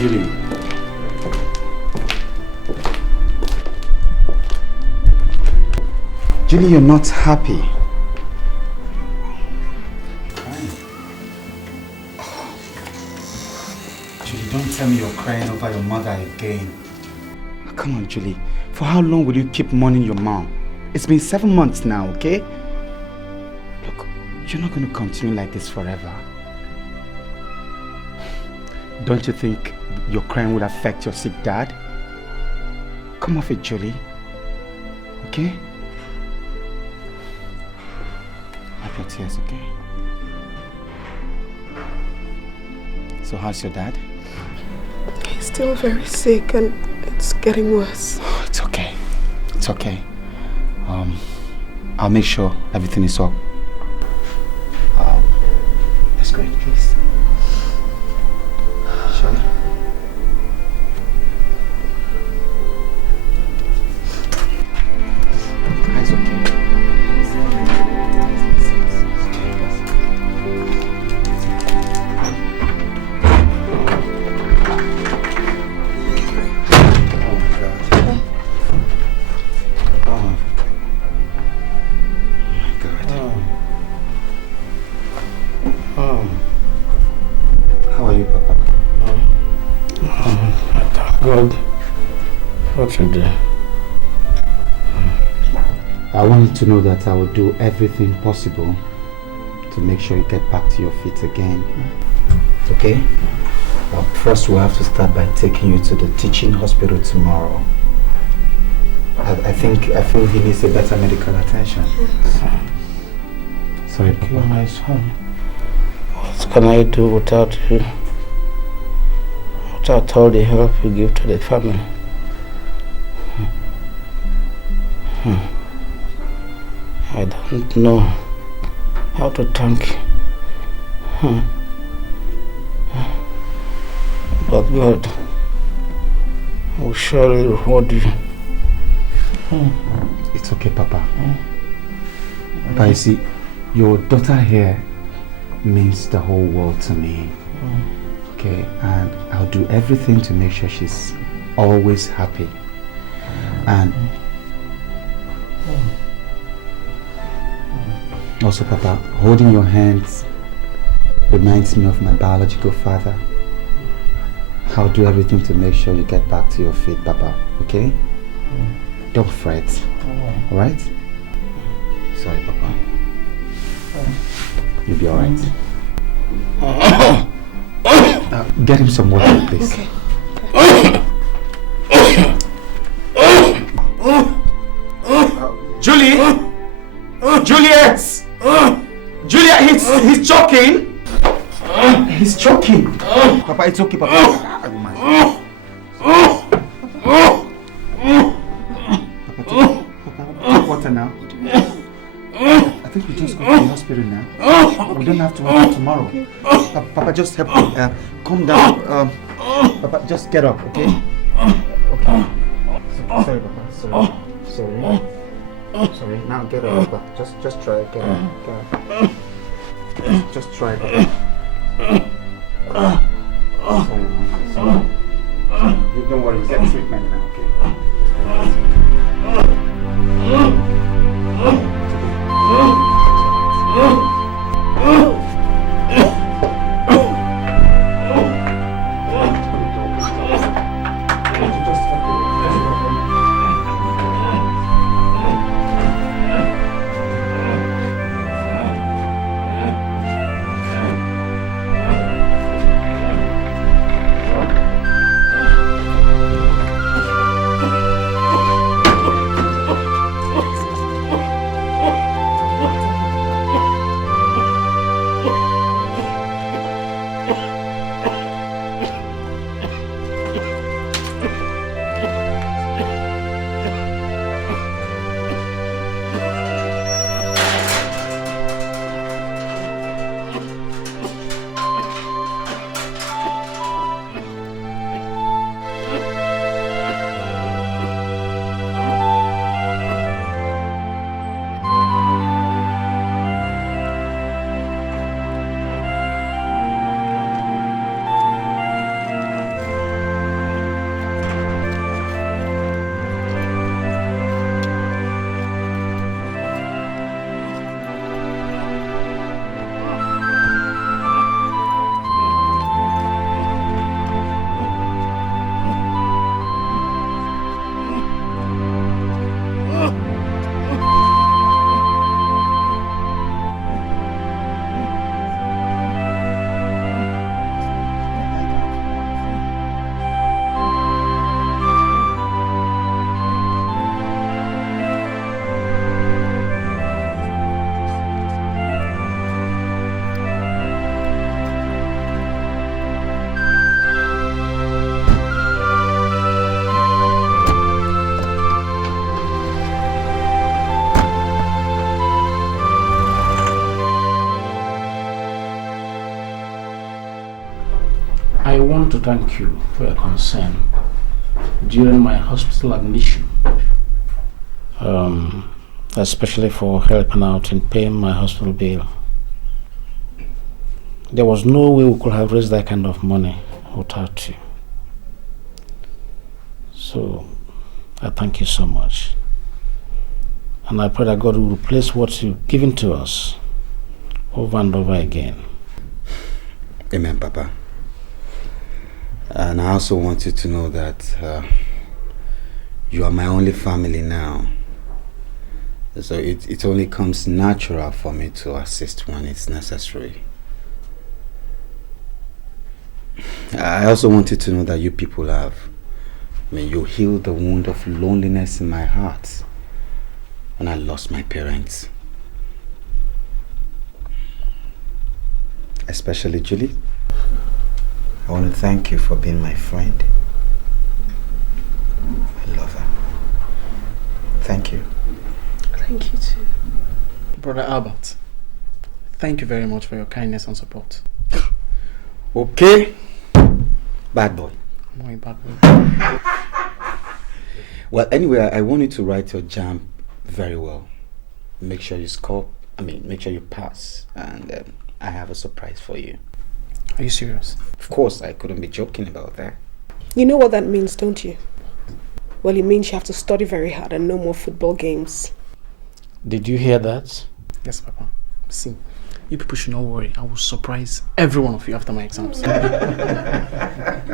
Julie. Julie, you're not happy. Julie, don't tell me you're crying over your mother again. Come on, Julie. For how long will you keep mourning your mom? It's been 7 months now, okay? Look, you're not going to continue like this forever. Don't you think your crying would affect your sick dad? Come off it, Julie. Okay? Wipe your tears, okay? So how's your dad? He's still very sick and it's getting worse. Oh, it's okay. It's okay. I'll make sure everything is up. Let's go in, please. Shall we? It's okay. Today. I want you to know that I will do everything possible to make sure you get back to your feet again. Okay? But first we'll have to start by taking you to the teaching hospital tomorrow. I feel he needs a better medical attention. Sorry, Papa. You're my son. What can I do without you? Without all the help you give to the family? I don't know how to thank you. But God will surely reward you. It's okay, Papa. But you see, your daughter here means the whole world to me. Okay, and I'll do everything to make sure she's always happy. And also, Papa, holding your hands reminds me of my biological father. I'll do everything to make sure you get back to your feet, Papa, okay? Don't fret, alright? Sorry, Papa. You'll be alright. Get him some water, please. Okay. Julie! Juliet! Juliet, he's choking! He's choking! Papa, it's okay, Papa. Papa, take water now. I think we just go to the hospital now. We don't have to wait till tomorrow. Papa, just help me. Calm down. Papa, just get up, okay? Okay. Sorry, Papa. Sorry. Sorry. Sorry, now get up, Papa. Just try it. Get up. Just try it. Sorry. You don't worry, get treatment now, to thank you for your concern during my hospital admission, especially for helping out in paying my hospital bill. There was no way we could have raised that kind of money without you. So, I thank you so much. And I pray that God will replace what you've given to us over and over again. Amen, Papa. And I also want you to know that you are my only family now. So it only comes natural for me to assist when it's necessary. I also want you to know that you people you healed the wound of loneliness in my heart when I lost my parents. Especially Julie. I want to thank you for being my friend. I love her. Thank you. Thank you too. Brother Albert, thank you very much for your kindness and support. Okay. Bad boy. No, bad boy. Well, anyway, I want you to write your jam very well. Make sure you make sure you pass. And I have a surprise for you. Are you serious? Of course, I couldn't be joking about that. You know what that means, don't you? Well, it means you have to study very hard and no more football games. Did you hear that? Yes, Papa. See, you people should not worry. I will surprise every one of you after my exams. I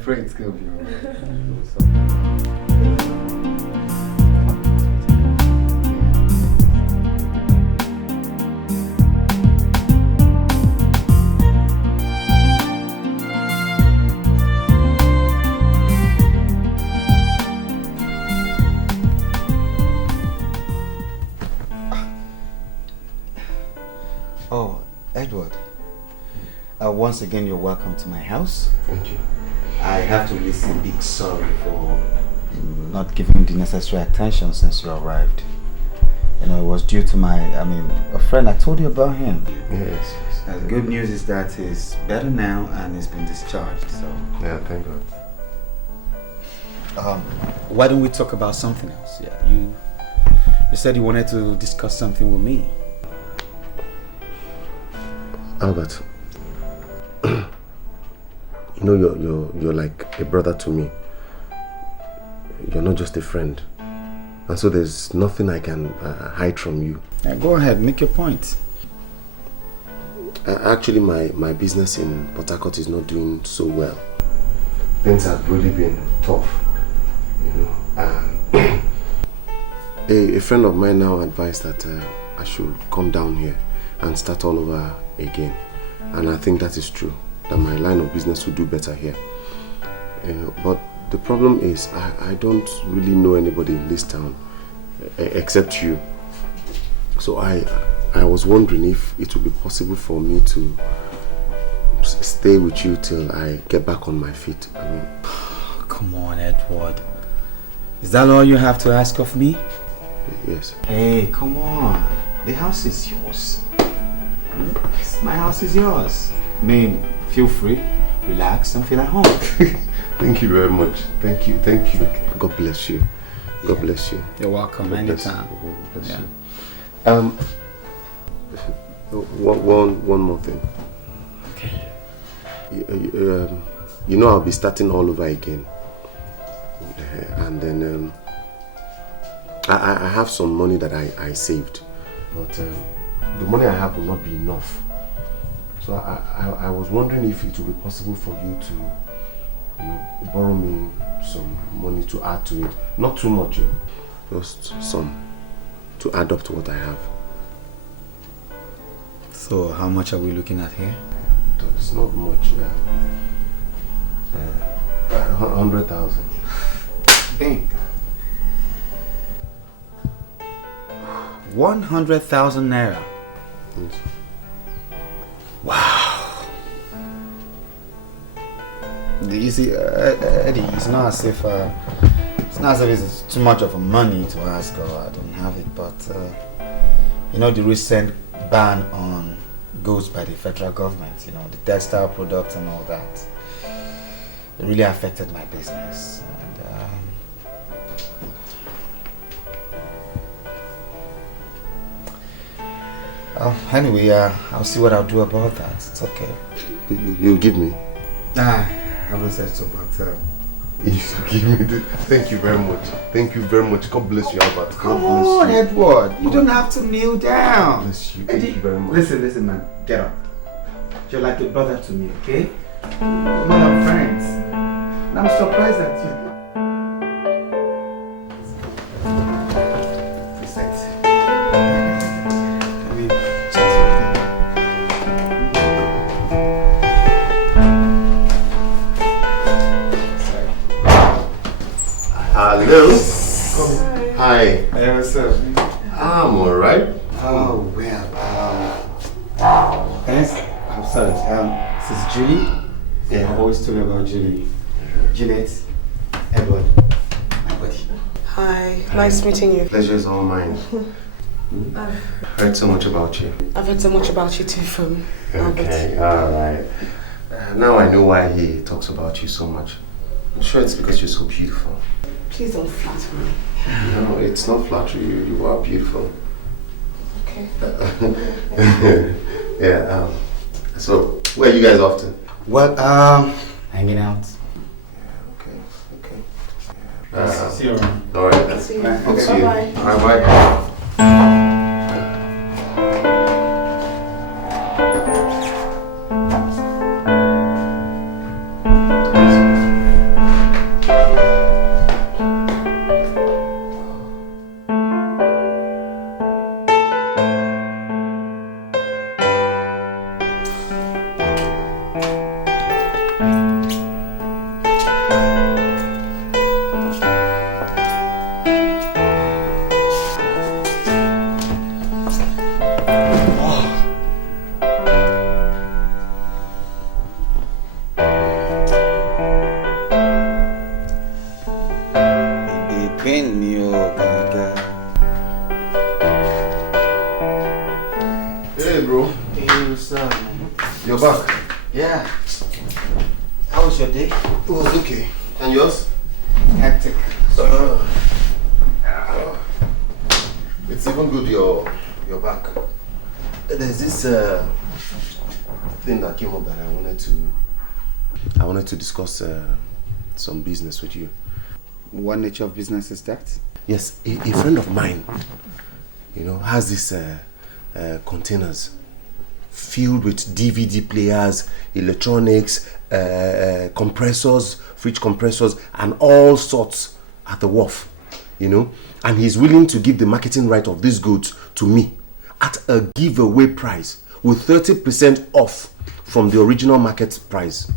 pray it's going to be alright. Oh, Edward. Once again, you're welcome to my house. Thank you. I have to really say big sorry for not giving the necessary attention since you arrived. You know, it was due to a friend. I told you about him. Yes. The good news is that he's better now and he's been discharged, so... Yeah, thank God. Why don't we talk about something else? Yeah, you said you wanted to discuss something with me. Albert, you know you're like a brother to me. You're not just a friend, and so there's nothing I can hide from you. Yeah, go ahead, make your point. Actually, my business in Port Harcourt is not doing so well. Things have really been tough, you know. A friend of mine now advised that I should come down here and start all over again, and I think that is true, that my line of business will do better here. But the problem is I don't really know anybody in this town except you. So I was wondering if it would be possible for me to stay with you till I get back on my feet. Come on, Edward. Is that all you have to ask of me? Yes. Hey, come on. The house is yours. My house is yours. Feel free, relax, and feel at home. Thank you very much. Thank you. God bless you. God bless you. You're welcome. Anytime. God bless you. One more thing. Okay. You know I'll be starting all over again, and then I have some money that I saved, but the money I have will not be enough. So I was wondering if it would be possible for you to, borrow me some money to add to it. Not too much, just some to add up to what I have. So how much are we looking at here? It's not much. 100,000. Think. 100,000 naira. Yes. Wow. You see, Eddie, it's not as if it's too much of a money to ask, or I don't have it, but the recent ban on goods by the federal government, the textile products and all that. really affected my business. Anyway, I'll see what I'll do about that. It's okay. You'll give me? I haven't said so, but... You give me the... Thank you very much. Thank you very much. God bless you, Albert. Come on, Edward. You don't have to kneel down. God bless you. Thank you very much. Listen, man. Get up. You're like a brother to me, okay? We're not our friends. And I'm surprised at you. Hello. Hi. Hey, what's up? I'm alright. Oh, well, thanks. I'm sorry. This is Julie. Yeah. I've always told you about Julie. Juliet, Edward, my buddy. Hi, nice meeting you. Pleasure is all mine. I've heard so much about you. I've heard so much about you too from Albert. Okay, alright. Now I know why he talks about you so much. I'm sure it's because you're so beautiful. Please don't flatter me. No, it's not flattery. You are beautiful. Okay. Yeah, so where are you guys off to? Well, hanging out. Okay. See you around. Alright, then. See you. Hope to see you. Bye-bye. Alright, bye. Hey bro. Hey, what's up, man? You're back. Yeah. How was your day? It was okay. And yours? Hectic. It's even good you're back. There's this thing that came up that I wanted to discuss some business with you. What nature of business is that? Yes, a friend of mine, has this containers filled with DVD players, electronics, compressors, fridge compressors, and all sorts at the wharf, and he's willing to give the marketing right of these goods to me at a giveaway price with 30% off from the original market price.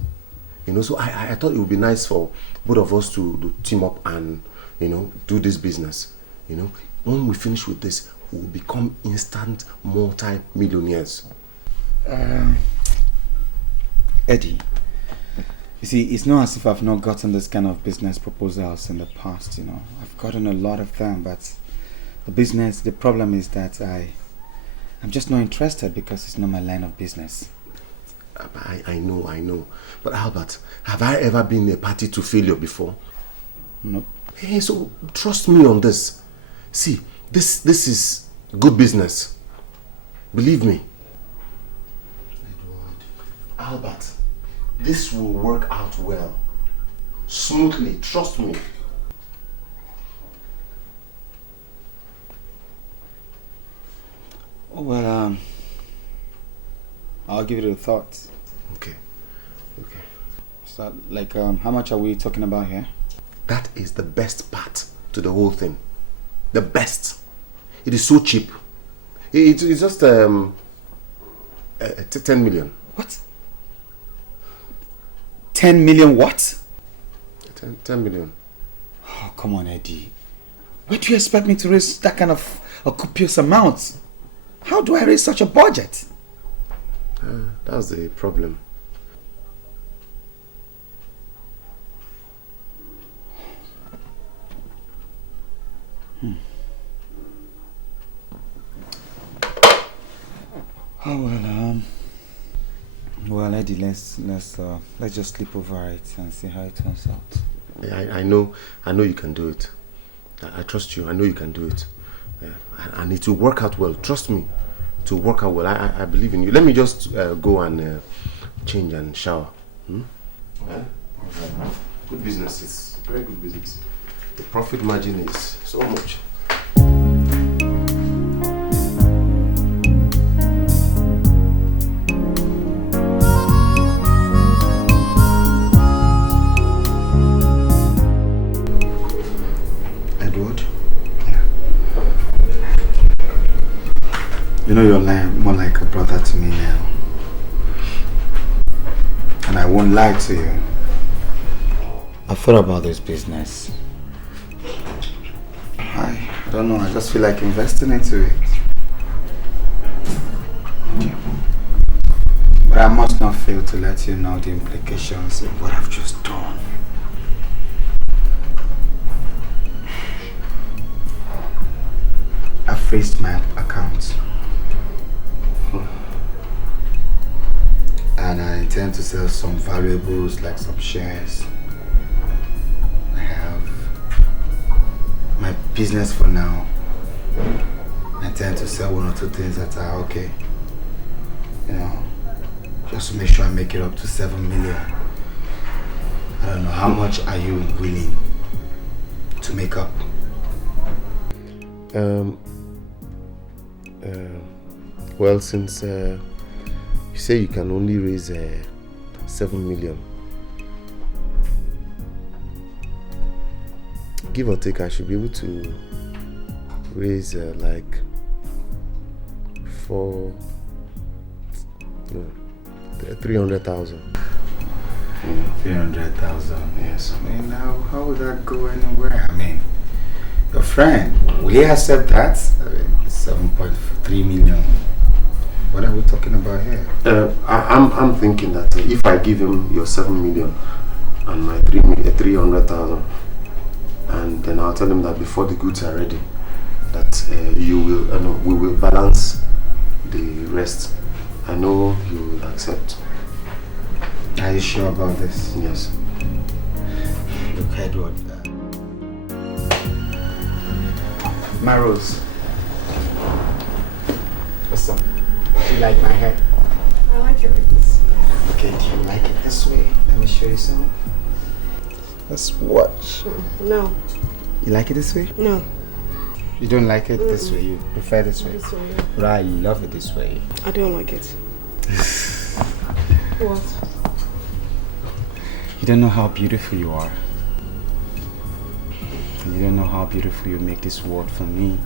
So I thought it would be nice for both of us to team up and do this business. When we finish with this, we'll become instant multi-millionaires. Eddie, you see, it's not as if I've not gotten this kind of business proposals in the past, I've gotten a lot of them, but the problem is that I'm just not interested because it's not my line of business. I know. But Albert, have I ever been a party to failure before? Nope. Hey, so trust me on this. See, this is good business. Believe me. Edward, Albert, this will work out well. Smoothly, trust me. Oh, well, I'll give it a thought. Okay. So, how much are we talking about here? That is the best part to the whole thing. The best. It is so cheap. It's just 10 million. What? 10 million what? 10 million. Oh, come on, Eddie. Where do you expect me to raise that kind of a copious amount? How do I raise such a budget? That's the problem. Oh, Well, Eddie, let's just sleep over it and see how it turns out. I know you can do it. I trust you. I know you can do it. And it will work out well. Trust me. It will work out well. I believe in you. Let me just go and change and shower. Okay. Good business. It's very good business. The profit margin is so much. You know, you're more like a brother to me now. And I won't lie to you. I thought about this business. I don't know, I just feel like investing into it. But I must not fail to let you know the implications of what I've just done. I freezed my account. And I intend to sell some valuables like some shares. I have my business for now. I intend to sell one or two things that are okay. You know, just to make sure I make it up to 7 million. I don't know, how much are you willing to make up? Well, since you say you can only raise 7 million, give or take, I should be able to raise like 300,000. 300,000. Yes. I mean, how would that go anywhere? I mean, your friend, will he accept that? I mean, 7.3 million. What are we talking about here? I'm thinking that if I give him your 7 million and my 300,000, and then I'll tell him that before the goods are ready, that we will balance the rest. I know you will accept. Are you sure about this? Yes. Look, Edward. My Rose. What's up? Do you like my hair? I like it like this. Okay, do you like it this way? Let me show you some. Let's watch. No. You like it this way? No. You don't like it this way? You prefer this way? This one, yeah. But I love it this way. I don't like it. What? You don't know how beautiful you are. You don't know how beautiful you make this world for me.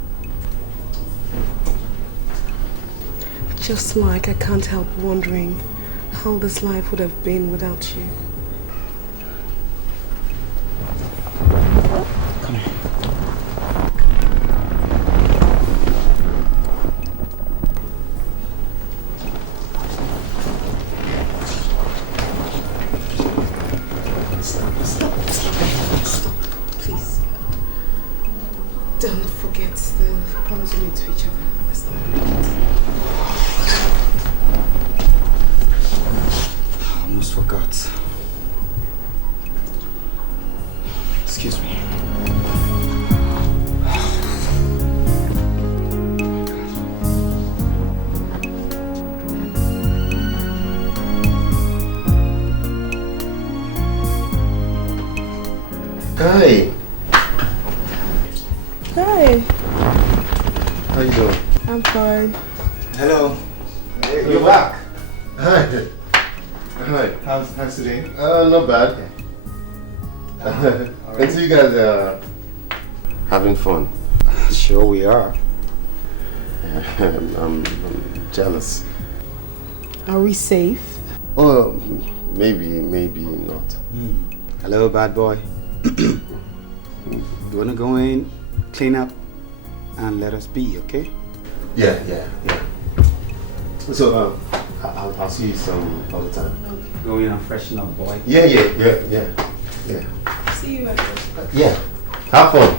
Just like I can't help wondering how this life would have been without you. Come here. Stop. Please. Don't forget the promise we made to each other. Let's not forget. I almost forgot. Excuse me. Hi. Hi. How you doing? I'm fine. Hello. Hey, you're back. Hi. Hi. How's today? Not bad. Alright. I see you guys are having fun. Sure we are. I'm jealous. Are we safe? Oh, maybe not. Hello, bad boy. You wanna go in, clean up, and let us be, okay? Yeah. So, I'll see you some other time. Go in and freshen up, boy. Yeah. See you later. Yeah. Have fun.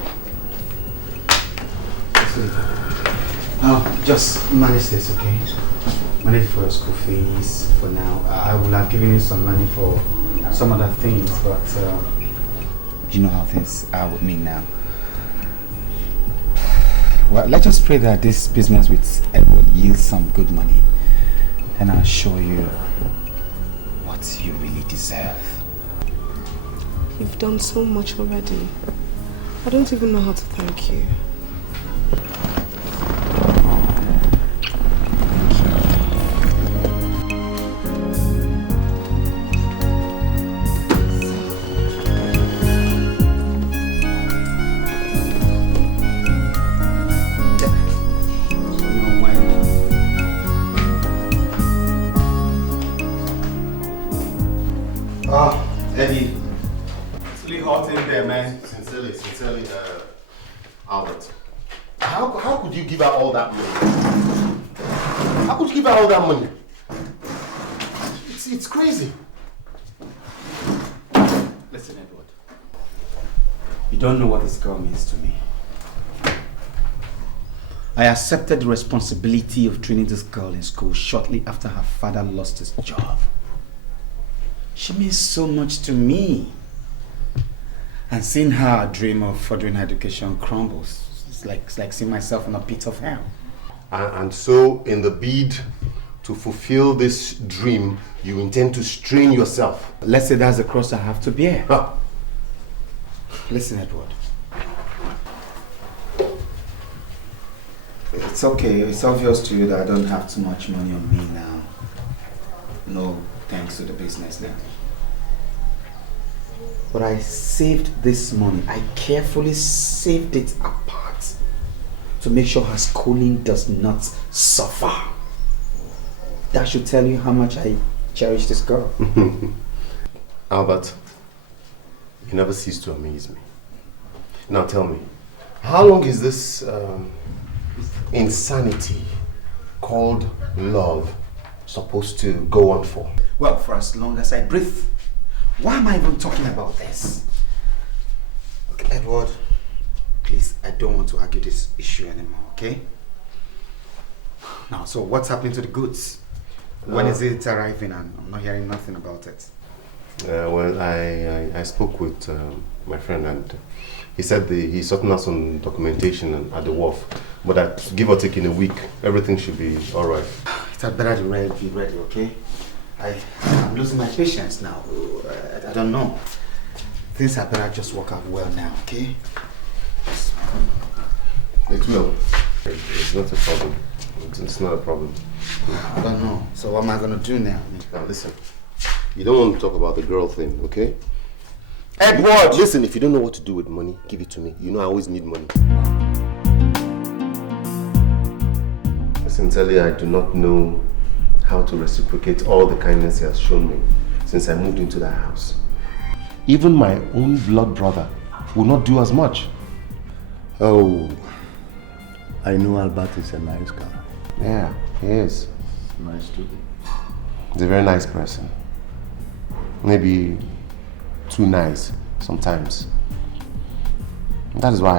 Oh, just manage this, okay? manage for your school fees for now. I will have given you some money for some other things, but you know how things are with me now. Well, let's just pray that this business with Edward yields some good money, and I'll show you what you really deserve. You've done so much already. I don't even know how to thank you. Eddie, it's really hot in there, man. Sincerely, Albert. How could you give her all that money? How could you give her all that money? It's crazy. Listen, Edward. You don't know what this girl means to me. I accepted the responsibility of training this girl in school shortly after her father lost his job. She means so much to me. And seeing her dream of furthering her education crumbles, it's like seeing myself in a pit of hell. And so, in the bid to fulfill this dream, you intend to strain yourself. Let's say that's the cross I have to bear. Huh. Listen, Edward. It's okay. It's obvious to you that I don't have too much money on me now. No thanks to the business now. But I saved this money. I carefully saved it apart to make sure her schooling does not suffer. That should tell you how much I cherish this girl. Albert, you never cease to amaze me. Now tell me, how long is this insanity called love supposed to go on for? Well, for as long as I breathe. Why am I even talking about this? Okay, Edward, please, I don't want to argue this issue anymore, okay? Now, so what's happening to the goods? When is it arriving? And I'm not hearing nothing about it. Well, I spoke with my friend, and he said he's sorting out some documentation at the wharf. But that, give or take in a week, everything should be all right. It had better be ready, okay? I'm losing my patience now. I don't know. Things had better just work out well now, okay? It will. It's not a problem. It's not a problem. I don't know. So what am I going to do now? Now listen, you don't want to talk about the girl thing, okay? Edward! Listen, if you don't know what to do with money, give it to me. You know I always need money. Sincerely, I do not know how to reciprocate all the kindness he has shown me since I moved into that house. Even my own blood brother will not do as much. Oh, I know Albert is a nice guy. Yeah, he is. Nice to be. He's a very nice person. Maybe too nice sometimes. That is why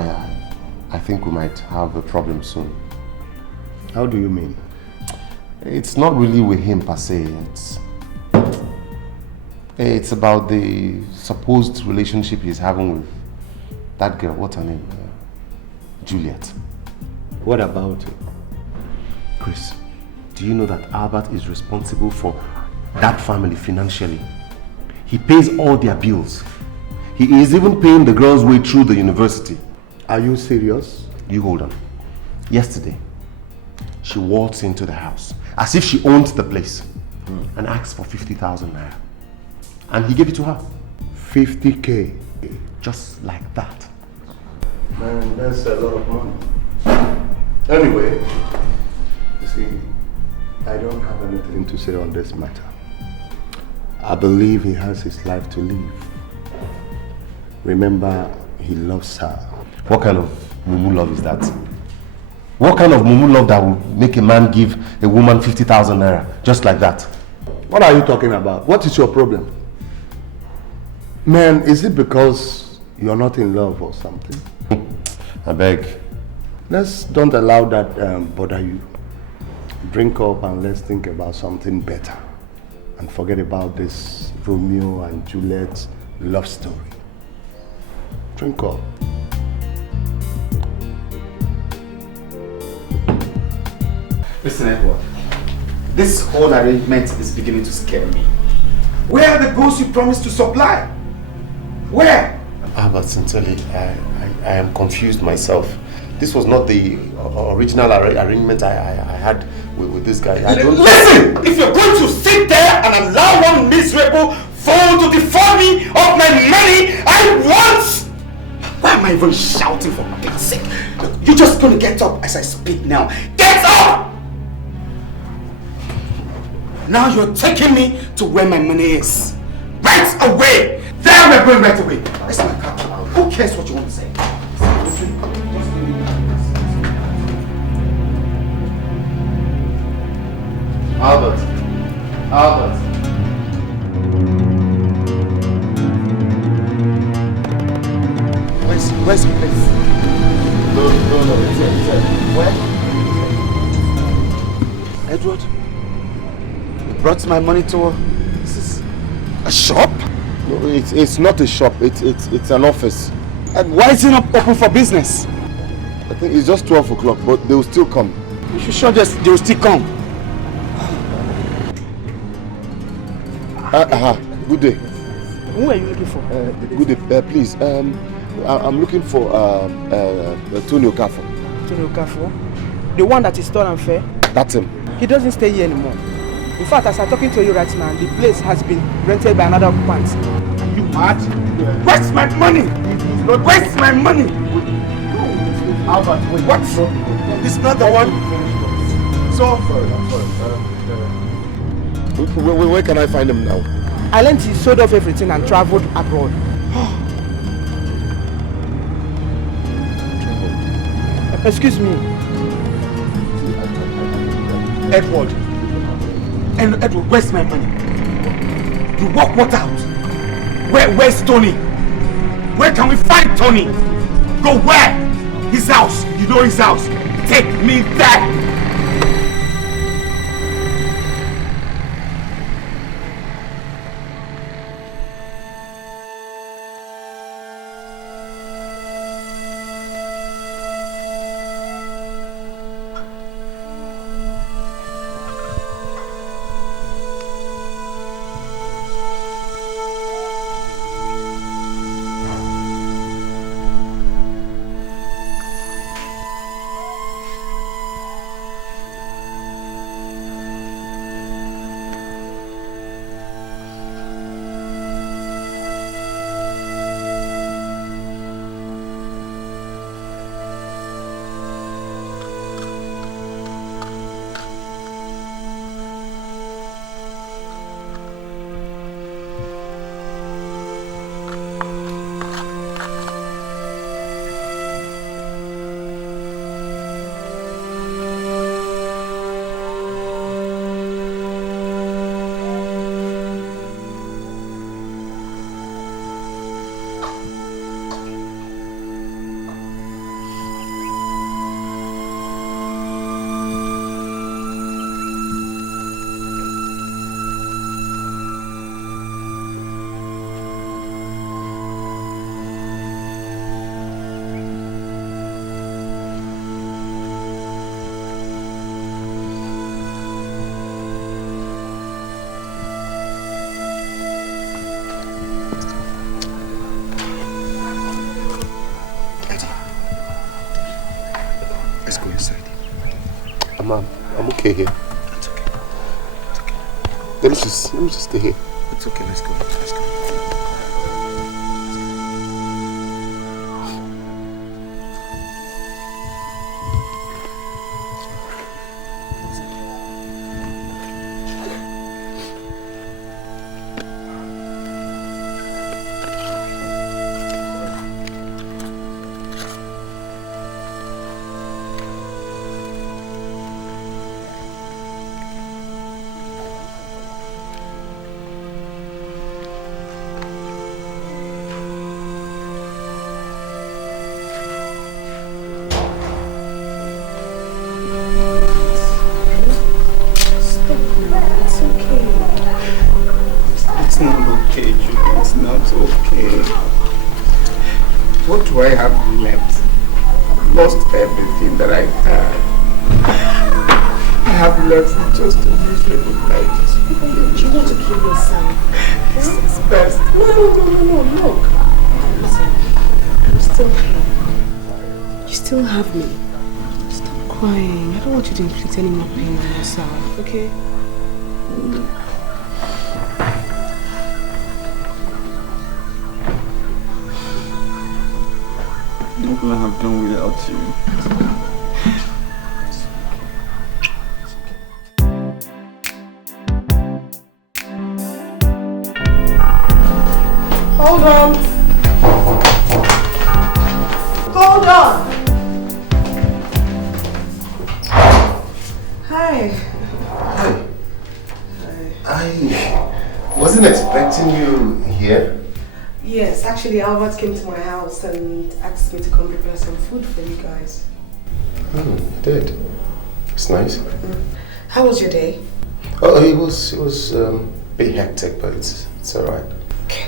I think we might have a problem soon. How do you mean? It's not really with him per se. It's about the supposed relationship he's having with that girl. What's her name? Juliet. What about it? Chris, do you know that Albert is responsible for that family financially? He pays all their bills. He is even paying the girl's way through the university. Are you serious? You hold on. Yesterday, she waltzed into the house as if she owned the place and asked for 50,000 naira. And he gave it to her. 50K. Just like that. Man, that's a lot of money. Anyway, you see, I don't have anything to say on this matter. I believe he has his life to live. Remember, he loves her. What kind of mumu love is that? What kind of mumu love that will make a man give a woman 50,000 naira just like that? What are you talking about? What is your problem? Man, is it because you're not in love or something? I beg. Don't allow that bother you. Drink up and let's think about something better. And forget about this Romeo and Juliet love story. Drink up. Listen, Edward. This whole arrangement is beginning to scare me. Where are the goods you promised to supply? Where? But sincerely, I am confused myself. This was not the original arrangement I had with this guy. Listen! If you're going to sit there and allow one miserable fool to defraud me of my money, I want... Why am I even shouting for God's sake? You're just going to get up as I speak now. Get up! Now you're taking me to where my money is. Right away! There we're going right away. That's my car. Who cares what you want to say? Albert. Where's the place? No, it's Where? Edward? You brought my money to this is a shop? No, it's not a shop. It's an office. And why is it not open for business? I think it's just 12 o'clock, but they will still come. You should sure just they will still come. Good day. Who are you looking for? Good day. Please, I'm looking for Tony Okafor. Tony Okafor? The one that is tall and fair? That's him. He doesn't stay here anymore. In fact, as I'm talking to you right now, the place has been rented by another occupant. Are you mad? Where's my money? Where's my money? Albert, wait. What? It's not the one. So Where can I find him now? I learned he sold off everything and traveled abroad. Excuse me. Edward, where's my money? You walk what out? Where's Tony? Where can we find Tony? Go where? His house. You know his house. Take me there. I'm okay here. It's okay. Let me just stay here. It's okay, let's go. okay, Julie. It's not okay. What do I have left? I've lost everything that I had. I have left just a miserable life. You want to kill yourself? It's best. No, look. Listen, I'm still here. You still have me. Stop crying. I don't want you to inflict any more pain on yourself, okay? Look what I've done without you. Hold on. Hold on. Hi. Hi. I wasn't expecting you here. Yes, actually Albert came to my house and asked me to come prepare some food for you guys. Oh, you did. It's nice. How was your day? Oh, it was a bit hectic, but it's alright. Okay.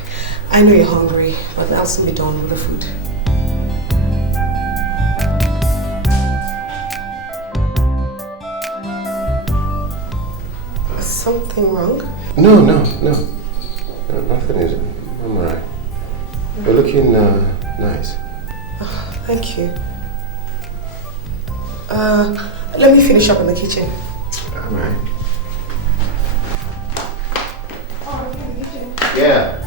I know you're hungry, but I'll soon be done with the food. Is something wrong? No, nothing is. I'm alright. You're looking nice. Oh, thank you. Let me finish up in the kitchen. Alright. Oh, in the kitchen. Yeah.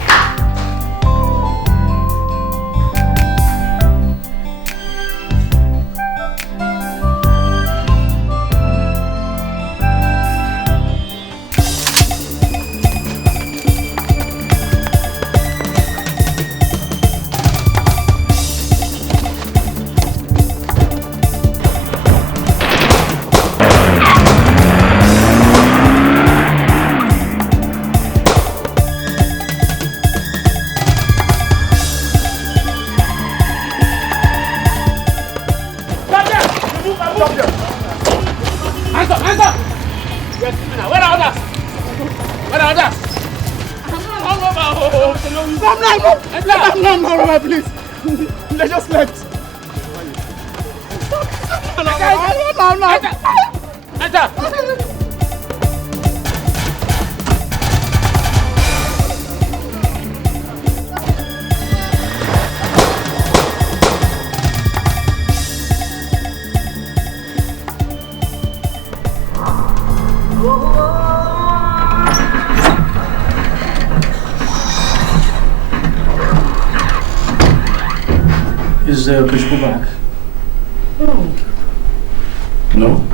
No, please. They just left. No. Enter. Is Bishop back? No. No?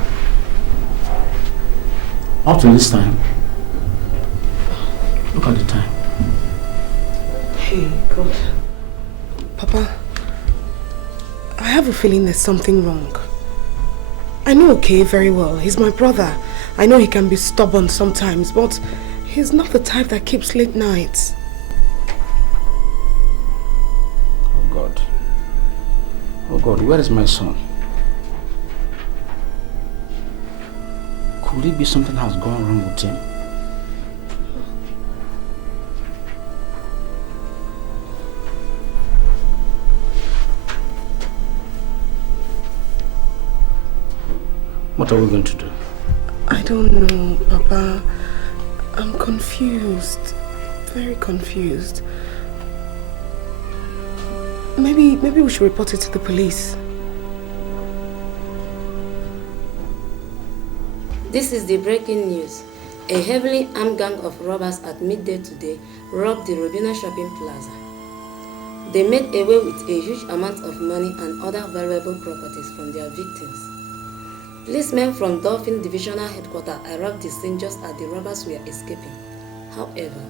Up to this time. Look at the time. Hey, God. Papa, I have a feeling there's something wrong. I know Okay very well. He's my brother. I know he can be stubborn sometimes, but he's not the type that keeps late nights. Oh God, where is my son? Could it be something has gone wrong with him? What are we going to do? I don't know, Papa. I'm confused. Very confused. Maybe we should report it to the police. This is the breaking news. A heavily armed gang of robbers at midday today robbed the Robina shopping plaza. They made away with a huge amount of money and other valuable properties from their victims. Policemen from Dolphin Divisional Headquarters arrived the scene just as the robbers were escaping. However,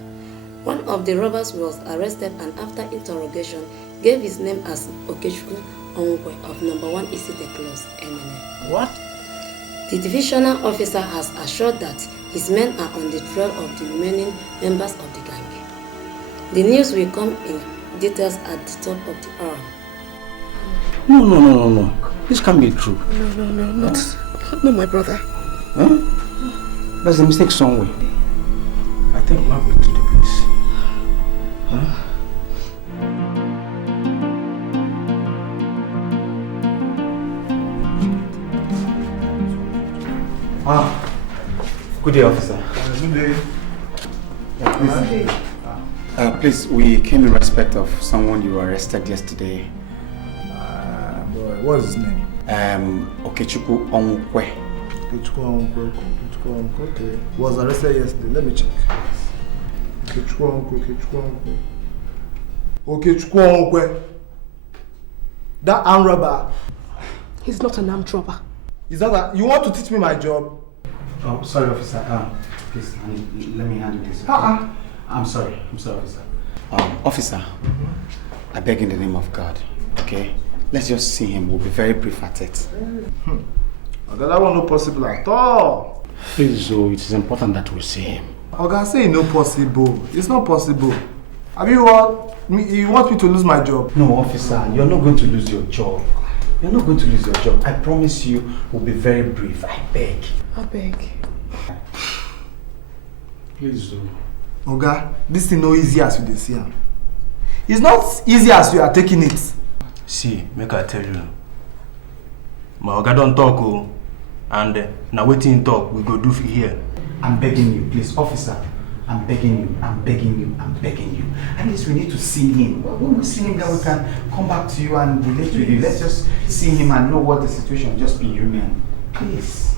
one of the robbers was arrested and after interrogation gave his name as Okechukwu Onwe of number 1 Isite Close, MNA. What? The divisional officer has assured that his men are on the trail of the remaining members of the gang. The news will come in details at the top of the hour. No. This can't be true. No, not my brother. Huh? There's a mistake somewhere. I think we'll have to the police. Good day, officer. Good day. Please, we came in respect of someone you arrested yesterday. Boy, what is his name? Okechukwu Onkwe. Okechukwu Onkwe. Okay. Was arrested yesterday. Let me check. Okechukwu Onkwe. That armed robber. He's not an armed robber. Is that you want to teach me my job? Oh, sorry, officer. Please, let me handle this. Okay? I'm sorry, officer. Officer, I beg in the name of God, okay? Let's just see him. We'll be very brief at it. Okay, that one not possible at all. Please, so it is important that we see him. Okay, say no possible. It's not possible. I mean, you want me to lose my job? No, officer, you're not going to lose your job. You're not going to lose your job. I promise you, we'll be very brief. I beg. I beg. Please, so. Oga, this thing no easy as you dey see am. It's not easy as you are taking it. See, make I tell you. My Oga don't talk, and now waiting talk, we go do here. I'm begging you, please, officer. I'm begging you. At least we need to see him. When we see him, then we can come back to you and relate with you. Let's just see him and know what the situation. Just be human, please.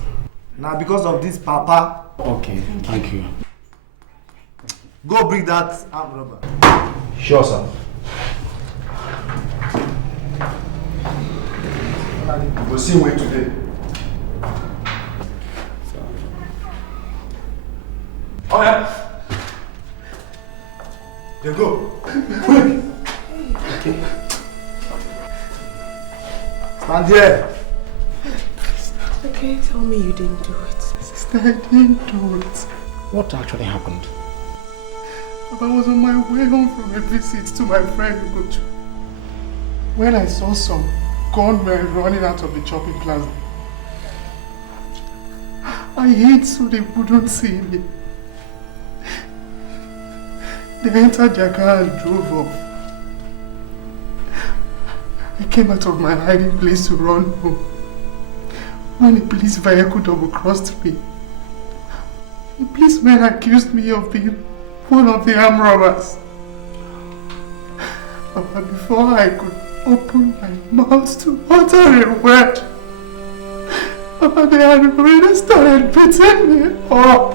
Now because of this, Papa. Okay, thank you. Go bring that armed robber. Sure, sir. We'll see him today. Oh yeah. There go. Quick. Okay. Stand here. Okay, tell me you didn't do it. Sister, I didn't do it. What actually happened? I was on my way home from a visit to my friend Ugochu when I saw some gunmen running out of the shopping plaza. I hid so they wouldn't see me. They entered their car and drove off. I came out of my hiding place to run home when a police vehicle double-crossed me. The policeman accused me of being one of the armed robbers. But before I could open my mouth to utter a word, they had already started beating me up.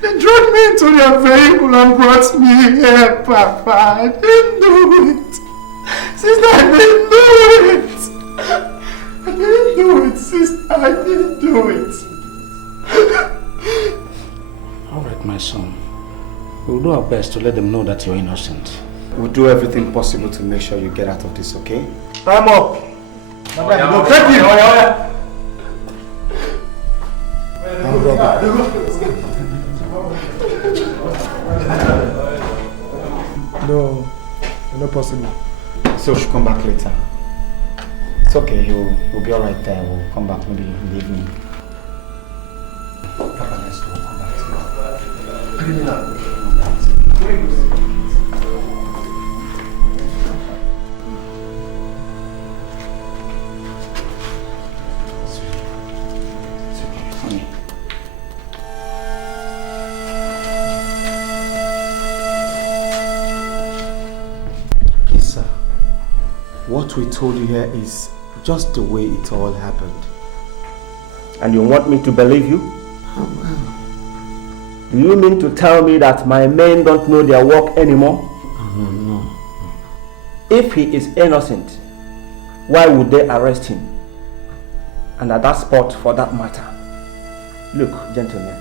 They dragged me into their vehicle and brought me here, Papa. I didn't do it. Sister, I didn't do it. Sister. I didn't do it. All right, my son. We'll do our best to let them know that you're innocent. We'll do everything possible to make sure you get out of this, okay? Time up. Go take him. No, not possible. So we should come back later. It's okay, he'll be alright there. We'll come back maybe in the evening. Papa, let's go. Come back to you. What we told you here is just the way it all happened. And you want me to believe you? Do you mean to tell me that my men don't know their work anymore? No. If he is innocent, why would they arrest him? And at that spot, for that matter. Look, gentlemen,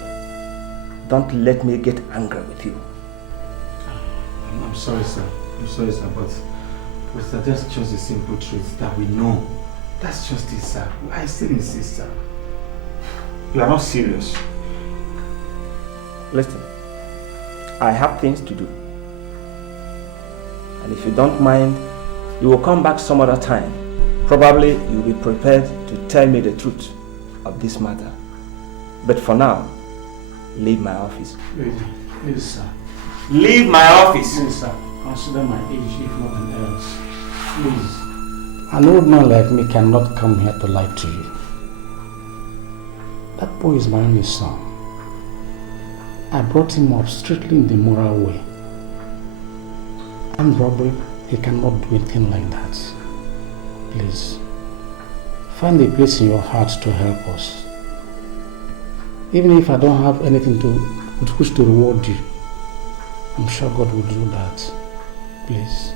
don't let me get angry with you. I'm sorry, sir. But that's just the simple truth that we know. That's just it, sir. I still insist, sir. You are not serious. Listen, I have things to do. And if you don't mind, you will come back some other time. Probably you'll be prepared to tell me the truth of this matter. But for now, leave my office. Wait. Please, sir. Leave my office. Please, sir. Consider my age, if nothing else. Please. An old man like me cannot come here to lie to you. That boy is my only son. I brought him up strictly in the moral way. And robbery, he cannot do anything like that. Please, find a place in your heart to help us. Even if I don't have anything with which to reward you, I'm sure God will do that. Please.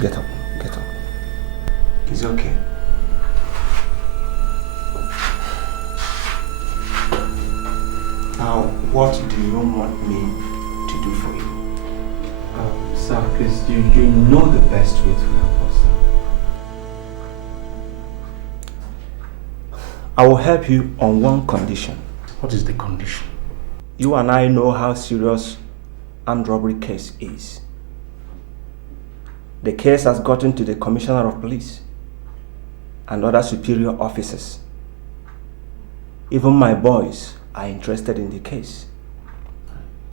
Get up, get up. It's okay. Now, what do you want me to do for you? Sir, please, you know the best way to help us. I will help you on one condition. What is the condition? You and I know how serious armed robbery case is. The case has gotten to the Commissioner of Police and other superior officers. Even my boys are interested in the case.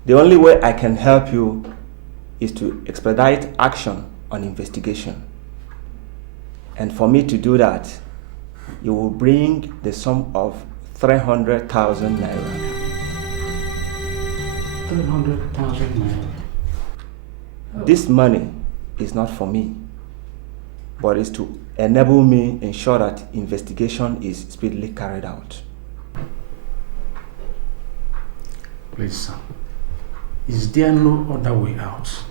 The only way I can help you is to expedite action on investigation. And for me to do that, you will bring the sum of 300,000 naira. 300,000 naira. This money is not for me, but is to enable me ensure that investigation is speedily carried out. Please, sir. Is there no other way out?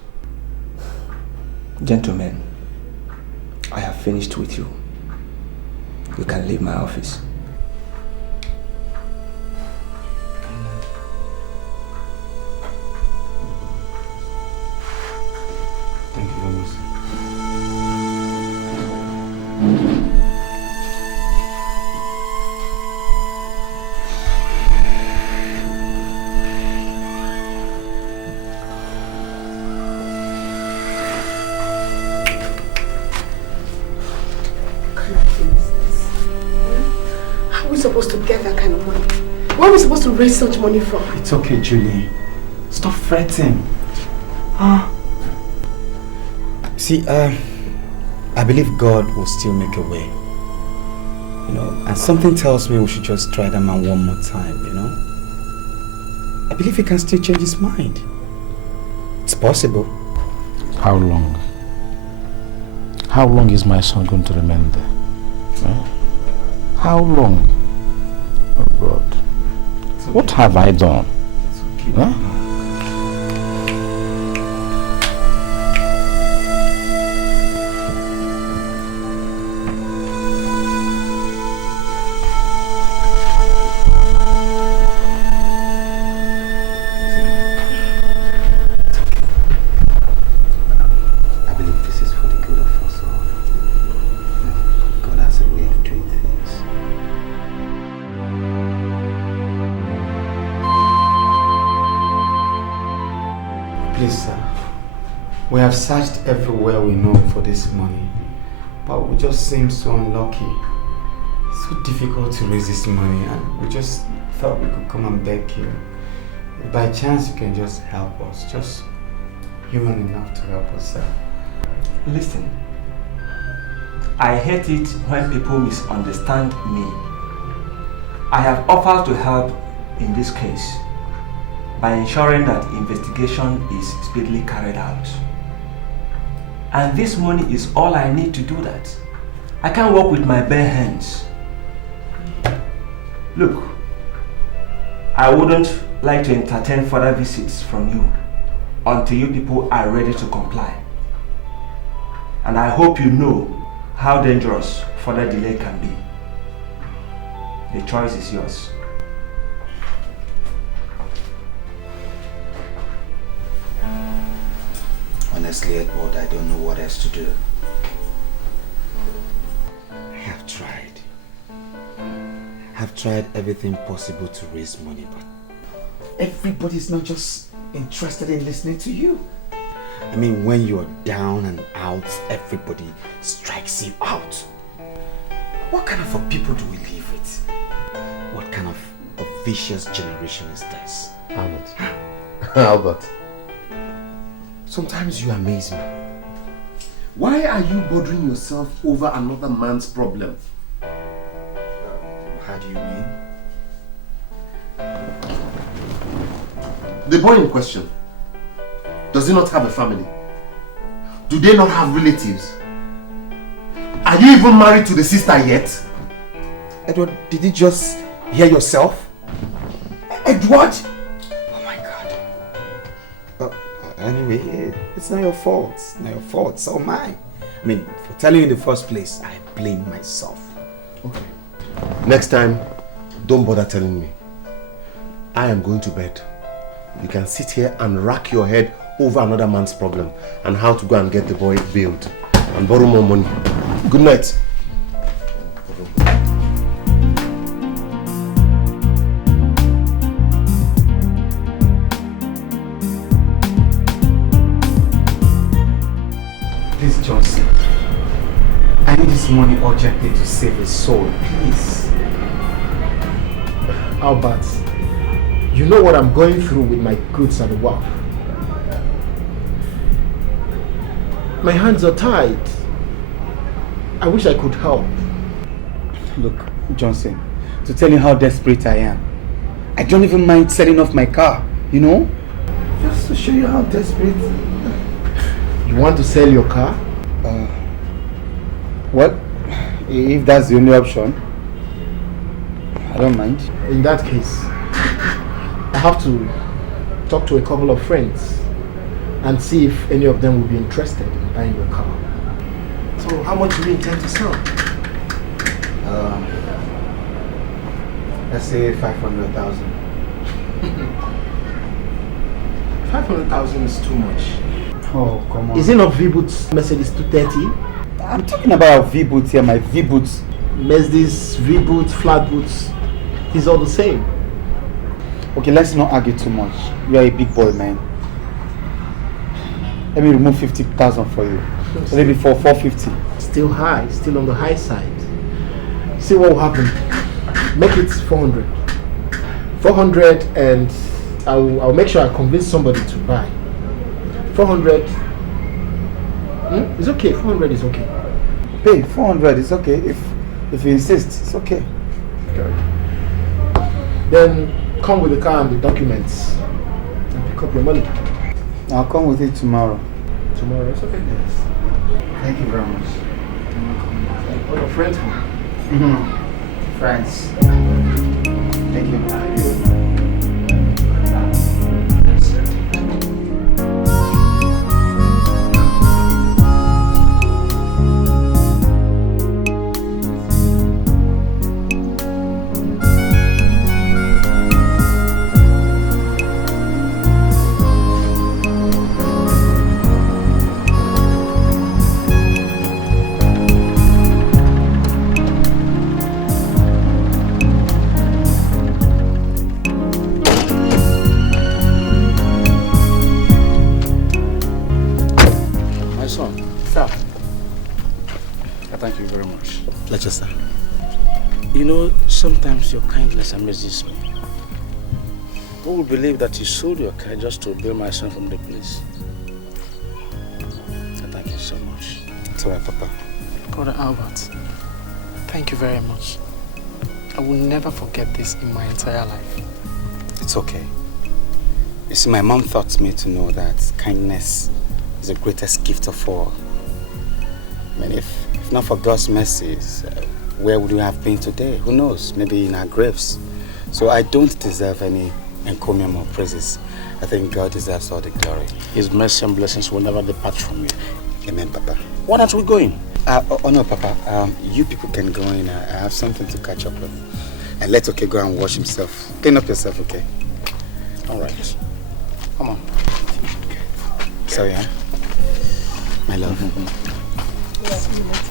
Gentlemen, I have finished with you. You can leave my office. Thank you very much, sir. How are we supposed to get that kind of money? Where are we supposed to raise such money from? It's okay, Julie. Stop fretting. See, I believe God will still make a way. You know, and something tells me we should just try that man one more time, you know? I believe he can still change his mind. It's possible. How long? How long is my son going to remain there? Huh? How long? Oh God. Okay. What have I done? It's okay. Huh? We have searched everywhere we know for this money, but we just seem so unlucky. It's so difficult to raise this money, and we just thought we could come and beg you. If by chance you can just help us, just human enough to help us, sir. Listen, I hate it when people misunderstand me. I have offered to help in this case by ensuring that investigation is speedily carried out. And this money is all I need to do that. I can't work with my bare hands. Look, I wouldn't like to entertain further visits from you until you people are ready to comply. And I hope you know how dangerous further delay can be. The choice is yours. Honestly, Edward, I don't know what else to do. I have tried. I've tried everything possible to raise money, but everybody's not just interested in listening to you. I mean, when you're down and out, everybody strikes you out. What kind of a people do we live with? What kind of a vicious generation is this? Albert, Albert, sometimes you amaze me. Why are you bothering yourself over another man's problem? How do you mean? The boy in question, does he not have a family? Do they not have relatives? Are you even married to the sister yet? Edward, did you just hear yourself? Edward! Oh my God. Anyway, it's not your fault. It's not your fault. It's all mine. I mean, for telling you in the first place, I blame myself. Okay. Next time, don't bother telling me. I am going to bed. You can sit here and rack your head over another man's problem and how to go and get the boy bailed and borrow more money. Good night. Please, Johnson. I need this money urgently to save his soul. Please. Albert, you know what I'm going through with my goods and wealth. My hands are tied. I wish I could help. Look, Johnson, to tell you how desperate I am, I don't even mind selling off my car, you know? Just to show you how desperate. You want to sell your car? Well, if that's the only option, I don't mind. In that case, I have to talk to a couple of friends and see if any of them will be interested in buying your car. So how much do you intend to sell? Let's say 500,000. 500,000 is too much. Oh, come on. Is it not V-Boots Mercedes 230? I'm talking about V-Boots here, my V-Boots. Mercedes, V-Boots, flat boots. It's all the same. Okay, let's not argue too much. You are a big boy, man. Let me remove 50,000 for you. Maybe for 450. Still high, still on the high side. See what will happen. Make it 400. 400 and I'll make sure I convince somebody to buy. 400. It's okay. 400 is okay. Hey, 400 is okay. If you insist, it's okay. Okay. Then come with the car and the documents and pick up your money. I'll come with it tomorrow. Tomorrow, it's okay. Yes. Thank you very much. What are friends for? Friends. Thank you. Sir. You know, sometimes your kindness amazes me. Who would believe that you sold your car just to bail my son from the police? Thank you so much. It's alright, Papa. Brother Albert, thank you very much. I will never forget this in my entire life. It's okay. You see, my mom taught me to know that kindness is the greatest gift of all. I mean, if not for God's mercies, where would we have been today? Who knows? Maybe in our graves. So I don't deserve any encomium or praises. I think God deserves all the glory. His mercy and blessings will never depart from you. Amen, Papa. Why aren't we going? Oh no, Papa. You people can go in. I have something to catch up with. And let Oke go and wash himself. Clean up yourself, okay? All right. Come on. Sorry, huh? My love. See you later.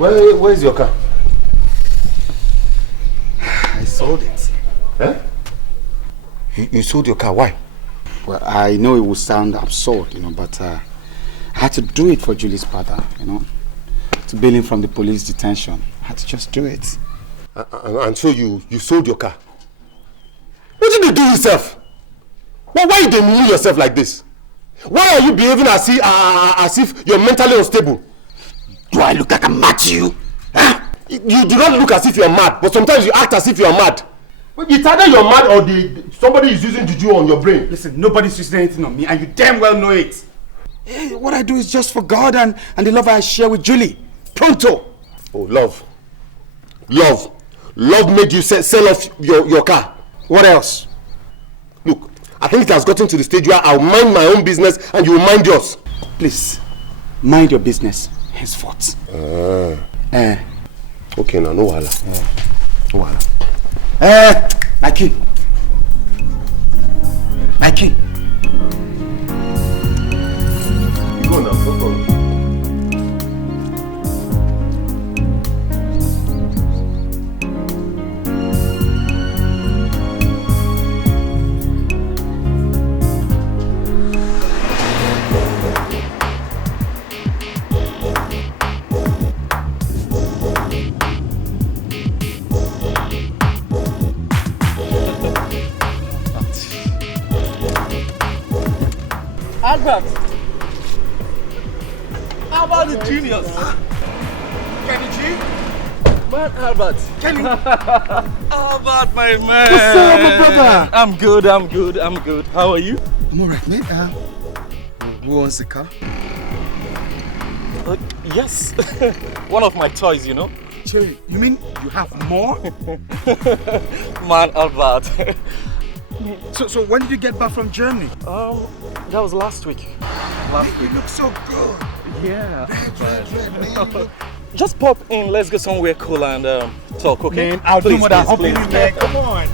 Where's your car? I sold it. Eh? You sold your car, why? Well, I know it will sound absurd, but I had to do it for Julie's father, to bail him from the police detention. I had to just do it. And so you sold your car? What did you do yourself? Why are you demeaning yourself like this? Why are you behaving as if you're mentally unstable? Do I look like I'm mad to you? Huh? You do not look as if you're mad, but sometimes you act as if you're mad. It's either you're mad or somebody is using juju on your brain. Listen, nobody's using anything on me, and you damn well know it. Hey, what I do is just for God and the love I share with Julie. Pronto! Oh, love. Love made you sell off your car. What else? Look, I think it has gotten to the stage where I'll mind my own business and you will mind yours. Please, mind your business henceforth. Okay, now, no wahala. No wahala. My king. Go now, no problem. Albert! How about the genius? Kenny G? Man, Albert. Kenny! Albert, my man! What's up, my brother? I'm good. How are you? I'm alright, mate. Who owns the car? Yes. One of my toys, Cherry, you mean you have more? Man, Albert. So when did you get back from Germany? That was last week. You look so good. Yeah. Man. Just pop in, let's go somewhere cool and talk, okay? Man, I'll do more than hopping please. in there. Come on.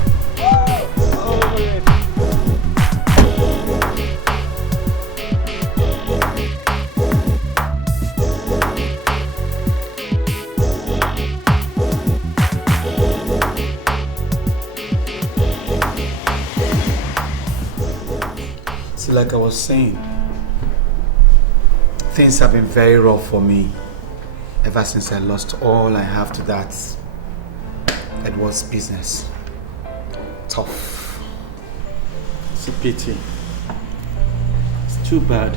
See, like I was saying, things have been very rough for me ever since I lost all I have to that. It was business. Tough. It's a pity. It's too bad.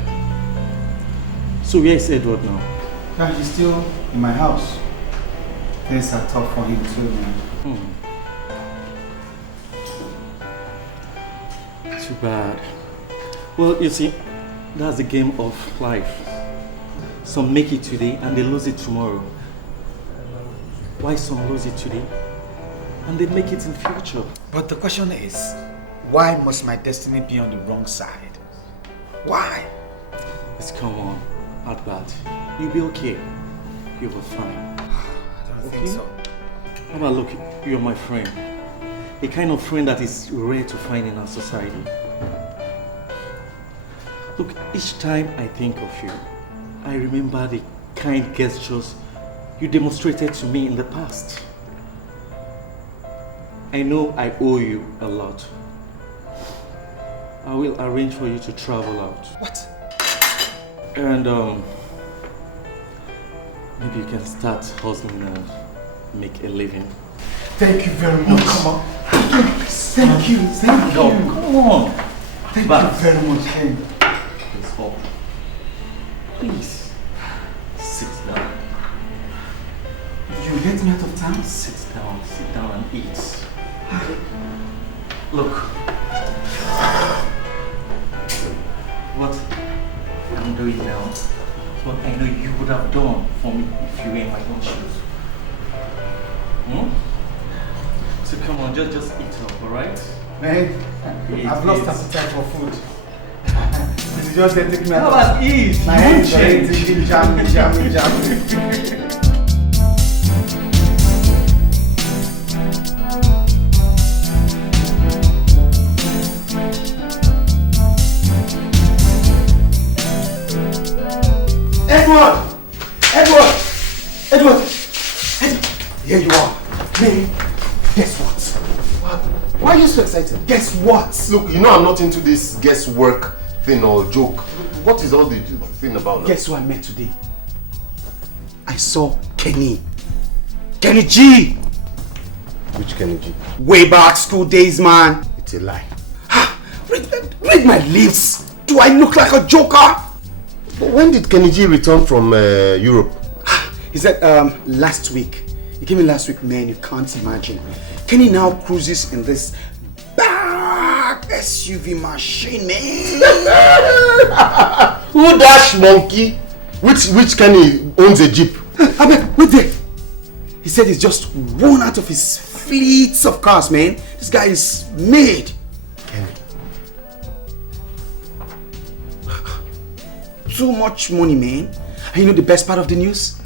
So where is Edward now? Yeah, he's still in my house. Things are tough for him too, man. Too bad. Well, you see, that's the game of life. Some make it today and they lose it tomorrow. Why some lose it today and they make it in future? But the question is, why must my destiny be on the wrong side? Why? It's come on, Albert. You'll be okay. You'll be fine. I don't think so. How about, look, you're my friend. A kind of friend that is rare to find in our society. Look, each time I think of you, I remember the kind gestures you demonstrated to me in the past. I know I owe you a lot. I will arrange for you to travel out. What? And maybe you can start hustling and make a living. Thank you very much. No, come on. Thank you. No, come on. Thank you very much, Ken. Please up. Please. Sit down. You're getting out of town? Sit down and eat. Look. What I'm doing now is what I know you would have done for me if you were in my own shoes. So come on, just eat up, alright? Man, I've lost appetite for food. This is just taking me out. How about eat? My hands are jamming. Edward! Here you are. Man, guess what? What? Why are you so excited? Guess what? Look, you know I'm not into this guesswork thing or joke. What is all the thing about? Guess who I met today? I saw Kenny. Kenny G! Which Kenny G? Way back school days, man. It's a lie. Read my lips. Do I look like a joker? But when did Kenny G return from Europe? He said last week. He came in last week, man. You can't imagine. Kenny now cruises in this big SUV machine, man. Who dash monkey? Which Kenny owns a Jeep? I mean, wait there. He said he's just one out of his fleets of cars, man. This guy is made. Kenny. Too much money, man. And you know the best part of the news?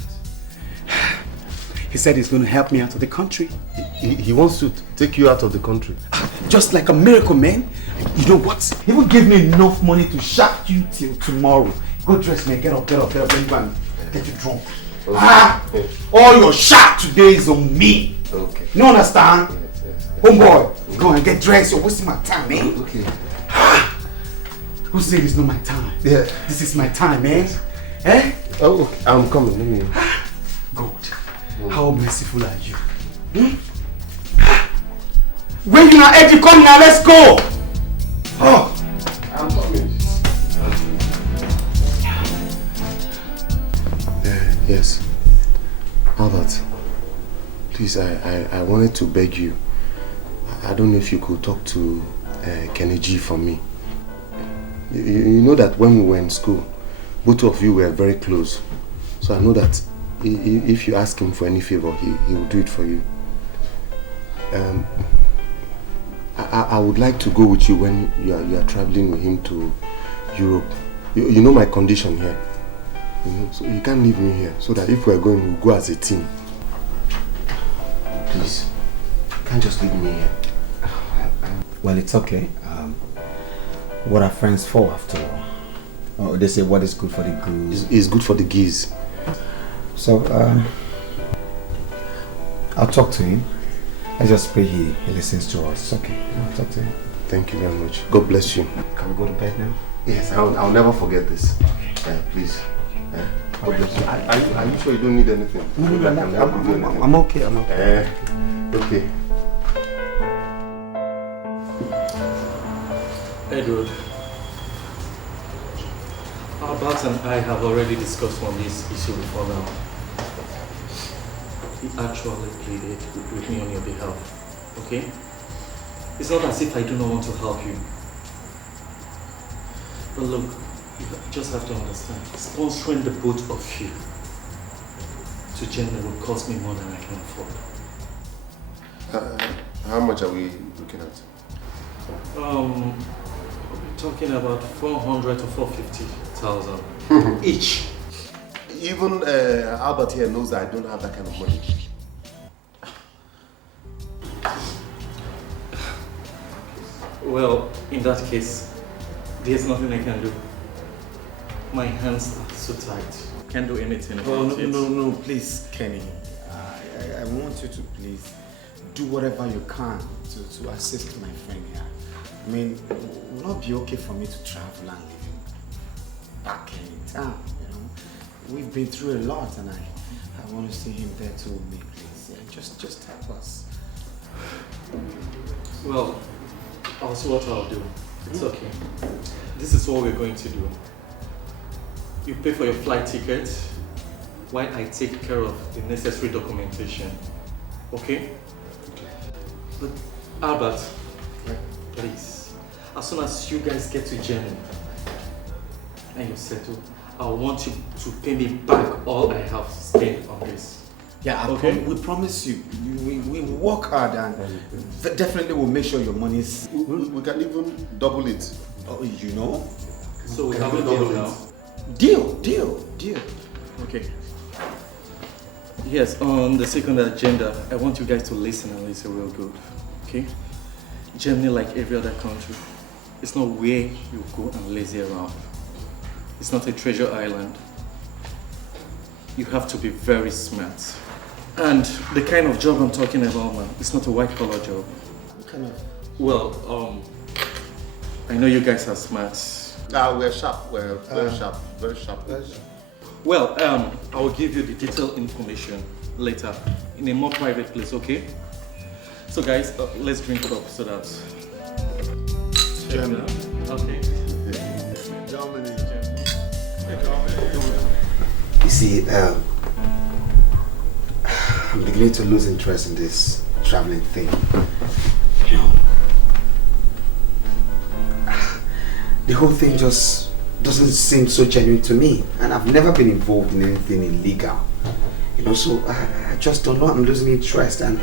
He said he's going to help me out of the country. He wants to take you out of the country. Just like a miracle, man. You know what? He will give me enough money to shaft you till tomorrow. Go dress, man. Get up. Let me go and get you drunk. Okay. All your shaft today is on me. Okay. You understand? Yes. Homeboy, go and get dressed. You're wasting my time, man. Okay. Who said it's not my time? Yeah. This is my time, man. Eh? Oh, okay. I'm coming. Let me. God. How merciful are you? When you are ready, come now, let's go! Oh! I'm coming. Yes. Albert, please, I wanted to beg you. I don't know if you could talk to Kenny G for me. You know that when we were in school, both of you were very close. So I know that if you ask him for any favor, he will do it for you. I would like to go with you when you are traveling with him to Europe. You know my condition here. You know, so you can't leave me here. So that if we are going, we'll go as a team. Please, you can't just leave me here. Well, it's okay. What are friends for, after all? Oh, they say what is good for the goose is good for the geese. So, I'll talk to him. I just pray he listens to us. It's okay. I'll talk to him. Thank you very much. God bless you. Can we go to bed now? Yes, I'll never forget this. Okay. Please. God bless you. Are you sure you don't need anything? I'm okay. I'm okay. Okay. Edward, Albert and I have already discussed on this issue before now. He actually pleaded with me on your behalf, okay? It's not as if I do not want to help you. But look, you just have to understand, sponsoring the both of you to gender will cost me more than I can afford. How much are we looking at? We're talking about 400 to 450,000 each. Even Albert here knows that I don't have that kind of money. Well, in that case, there's nothing I can do. My hands are so tight. Can't do anything about it. No, please, Kenny. I want you to please do whatever you can to assist my friend here. I mean, it will not be okay for me to travel and leave him back in town, you know. We've been through a lot and I want to see him there too with me, please. Yeah, just help us. Well, I'll see what I'll do. It's okay. This is what we're going to do. You pay for your flight ticket while I take care of the necessary documentation. Okay? But Albert, please, as soon as you guys get to Germany and you're settled, I want you to pay me back all I have spent on this. Yeah, okay? We promise you. We work hard and definitely we'll make sure your money's... We can even double it. Oh, you know? So we have a deal now? Deal. Okay. Yes, on the second agenda, I want you guys to listen and listen real good. Okay? Germany, like every other country, it's not where you go and lazy around. It's not a treasure island. You have to be very smart. And the kind of job I'm talking about, man, it's not a white-collar job. What kind of? Well, I know you guys are smart. We're sharp. We're very sharp. Very sharp. Well, I will give you the detailed information later in a more private place, okay? So guys, let's drink it up so that... Germany. Okay. Germany. You see, I'm beginning to lose interest in this traveling thing. You know, the whole thing just doesn't seem so genuine to me, and I've never been involved in anything illegal. You know, so I just don't know. I'm losing interest, and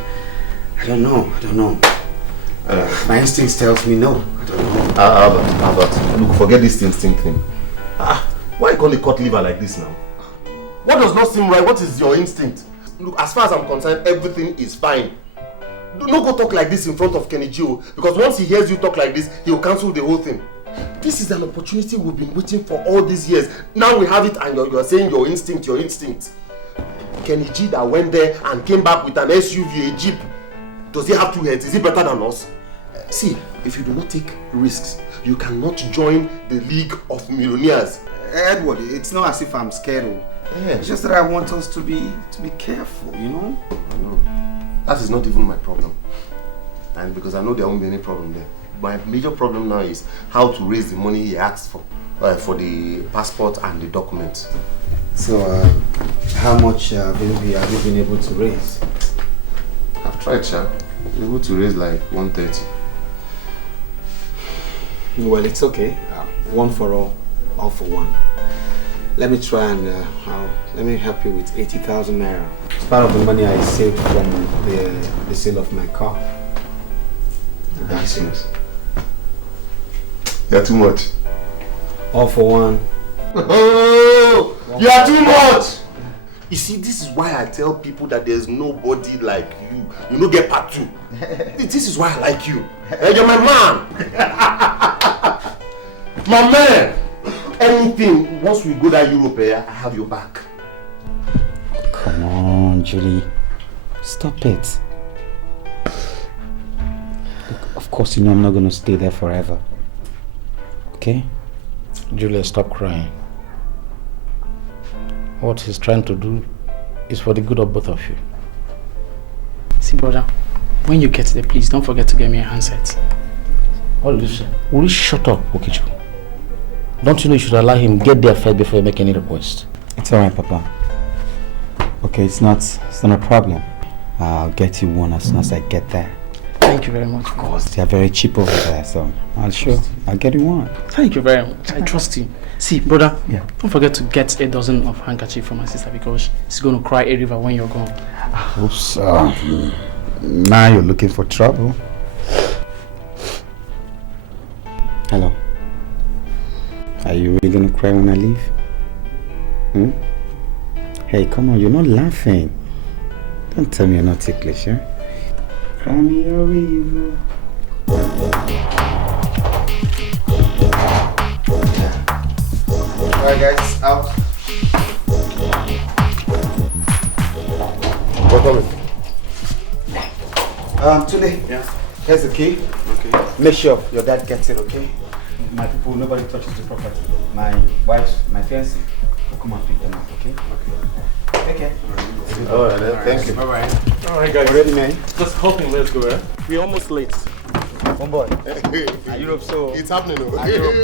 I don't know. My instincts tells me no. I don't know. Albert, look, forget this instinct thing. Why call it cut liver like this now? What does not seem right? What is your instinct? Look, as far as I'm concerned, everything is fine. Do not go talk like this in front of Kenny Gio, because once he hears you talk like this, he will cancel the whole thing. This is an opportunity we've been waiting for all these years. Now we have it, and you're saying your instinct. Kenny G that went there and came back with an SUV, a Jeep. Does he have two heads? Is he better than us? See, if you do not take risks, you cannot join the League of Millionaires. Edward, it's not as if I'm scared. Yeah. It's just that I want us to be careful, you know? I know. That is not even my problem. And because I know there won't be any problem there. My major problem now is how to raise the money he asked for the passport and the documents. So, how much have you been able to raise? I've tried, sir. Able to raise like 130. Well, it's okay. One for all for one. Let me try and let me help you with 80,000 naira. It's part of the money I saved from the sale of my car. That's it. You're too much. All for one. Oh, you are too much. You see, this is why I tell people that there's nobody like you. You don't get part two. This is why I like you. You're my man. My man. Anything, once we go to Europe, I have your back. Come on, Julie. Stop it. Look, of course, you know I'm not going to stay there forever. Okay? Julia, stop crying. What he's trying to do is for the good of both of you. See, brother, when you get there, please don't forget to get me a handset. What did you say? Will you shut up, Okichu? Don't you know you should allow him get there first before you make any request? It's alright, Papa. Okay, it's not a problem. I'll get you one as soon as I get there. Thank you very much. Of course, they're very cheap over there, so I'll get you one. Thank you very much. I trust you. See, brother, yeah. Don't forget to get a dozen of handkerchief for my sister because she's going to cry a river when you're gone. Oops, now you're looking for trouble. Hello. Are you really gonna cry when I leave? Hey, come on, you're not laughing. Don't tell me you're not ticklish, huh? Cry me a river. Alright guys, out. What on it? Today. Yeah. Here's the key. Okay. Make sure your dad gets it, okay? My people, nobody touches the property. My wife, my fiancé, will come and pick them up, okay? Okay. Take care. Alright, thank you. Bye-bye. Alright, guys. Ready, man? Just hoping, let's go, eh? We're almost late. One boy. Europe, so. It's happening, though. Europe.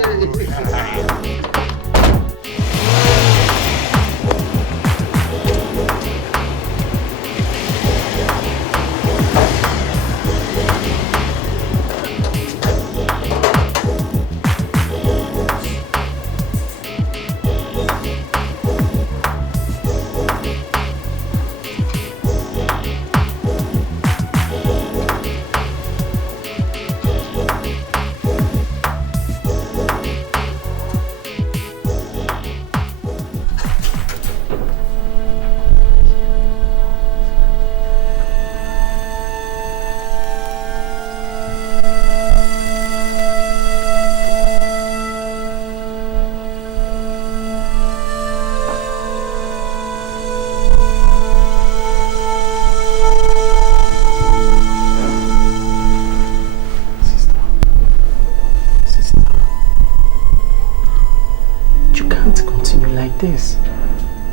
like this.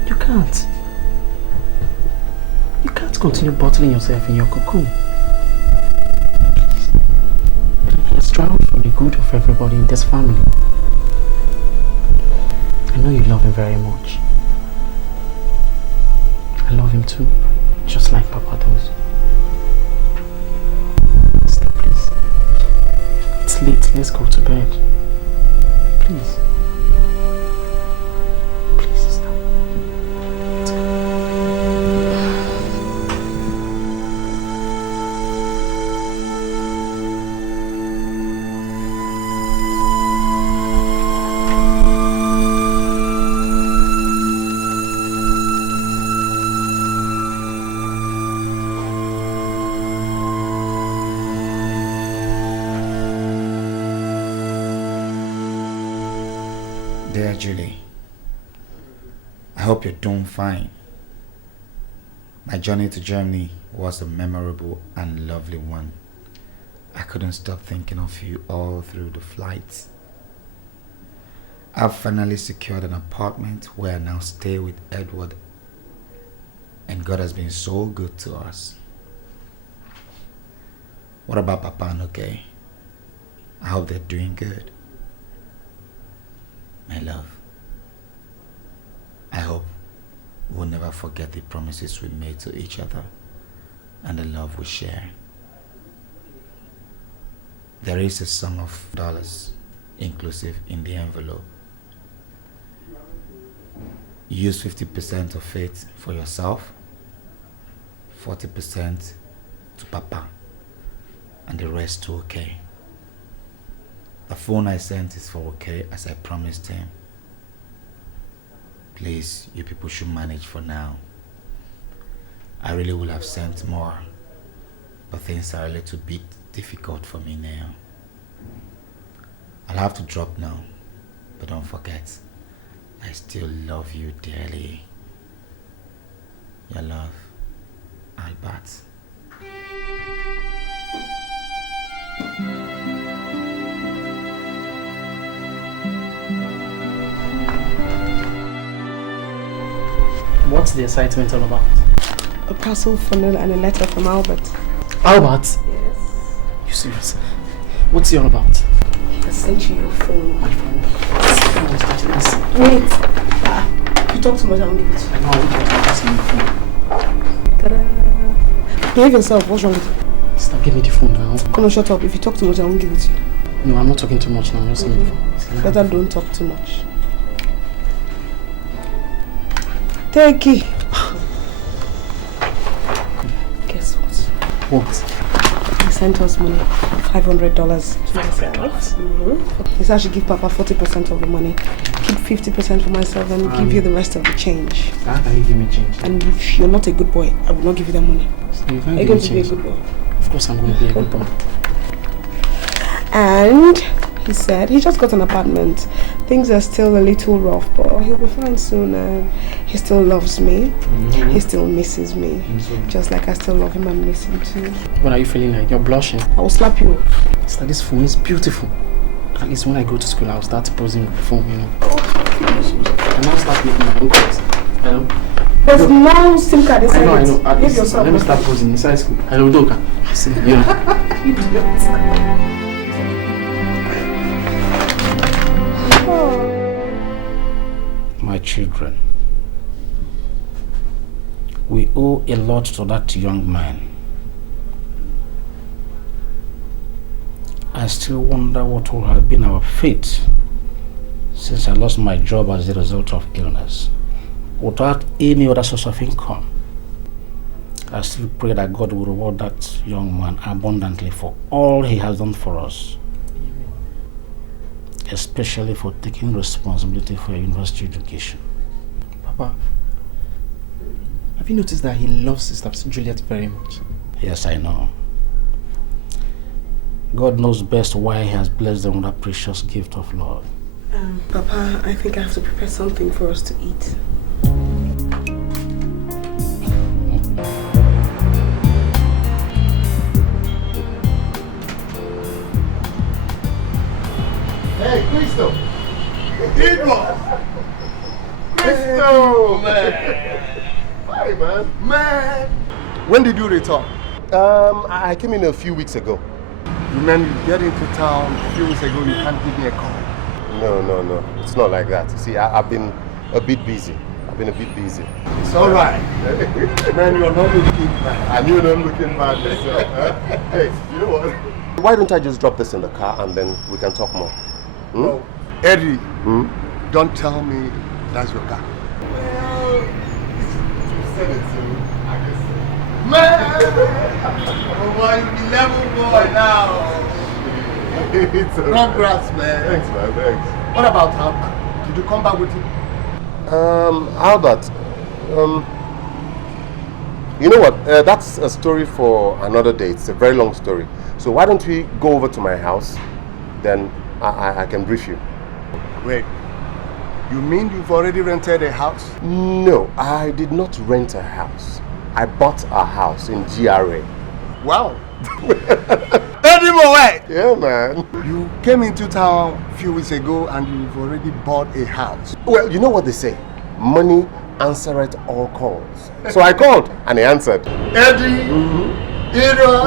You can't. You can't continue bottling yourself in your cocoon. Please try for the good of everybody in this family. I know you love him very much. I love him too, just like Papa does. Stop, please. It's late, let's go to bed. Please. Please stop. Let's go. Dear Julie, I hope you're doing fine. My journey to Germany was a memorable and lovely one. I couldn't stop thinking of you all through the flights. I've finally secured an apartment where I now stay with Edward, and God has been so good to us. What about Papa and Oke? I hope they're doing good. My love, I hope we'll never forget the promises we made to each other and the love we share. There is a sum of dollars inclusive in the envelope. Use 50% of it for yourself, 40% to Papa, and the rest to Oke. The phone I sent is for Oke, as I promised him. Please, you people should manage for now. I really would have sent more, but things are a little bit difficult for me now. I'll have to drop now, but don't forget, I still love you dearly. Your love, Albert. What's the excitement all about? A parcel for Nil and a letter from Albert. Albert? Yes. You serious? What's he all about? He has sent you your phone. My phone? Wait. You talk too much, I won't give it to you. I know, I won't give it to you. Ta-da. Behave yourself, what's wrong with you? Stop, give me the phone now. Come on, shut up. If you talk too much, I won't give it to you. No, I'm not talking too much now. Just give me the phone. Better don't talk too much. Take it. Guess what? What? He sent us money, $500. $500? He said I should give Papa 40% of the money, keep 50% for myself, and give you the rest of the change. How can you give me change? And if you're not a good boy, I will not give you that money. So you can't Are you going to be a good boy? Of course I'm going to be a good boy. And he said he just got an apartment. Things are still a little rough, but he'll be fine soon. And he still loves me. He still misses me. Just like I still love him and miss him too. What are you feeling like? You're blushing. I will slap you. Sister, this phone is beautiful. At least when I go to school, I'll start posing with the phone, you know. And I'll start making my own calls. Hello? There's no SIM card inside. I know. At least, yourself. let me start posing inside school. Hello, Doka. See, you know. My children, we owe a lot to that young man. I still wonder what would have been our fate since I lost my job as a result of illness, without any other source of income. I still pray that God will reward that young man abundantly for all he has done for us, especially for taking responsibility for your university education. Papa, have you noticed that he loves Sister Juliet very much? Yes, I know. God knows best why he has blessed them with that precious gift of love. Papa, I think I have to prepare something for us to eat. Hey, Cristo! Cristo! Crystal, man. Hi, man. Man! When did you return? I came in a few weeks ago. You mean you get into town a few weeks ago, you can't give me a call? No. It's not like that. You see, I've been a bit busy. It's all right. Man, you're not looking bad. And you're not looking bad yourself. Huh? Hey, you know what? Why don't I just drop this in the car and then we can talk more? No. Eddie, don't tell me that's your car. Well, you said it, so I guess so. Man! Oh boy, you be level boy now. Congrats, man. Thanks, man. Thanks. What about Albert? Did you come back with him? Albert. You know what? That's a story for another day. It's a very long story. So why don't we go over to my house? Then I can brief you. Wait. You mean you've already rented a house? No, I did not rent a house. I bought a house in GRA. Wow. Eddie Moe! Yeah, man. You came into town a few weeks ago and you've already bought a house. Well, you know what they say. Money answereth all calls. So I called and he answered. Eddie! Ira!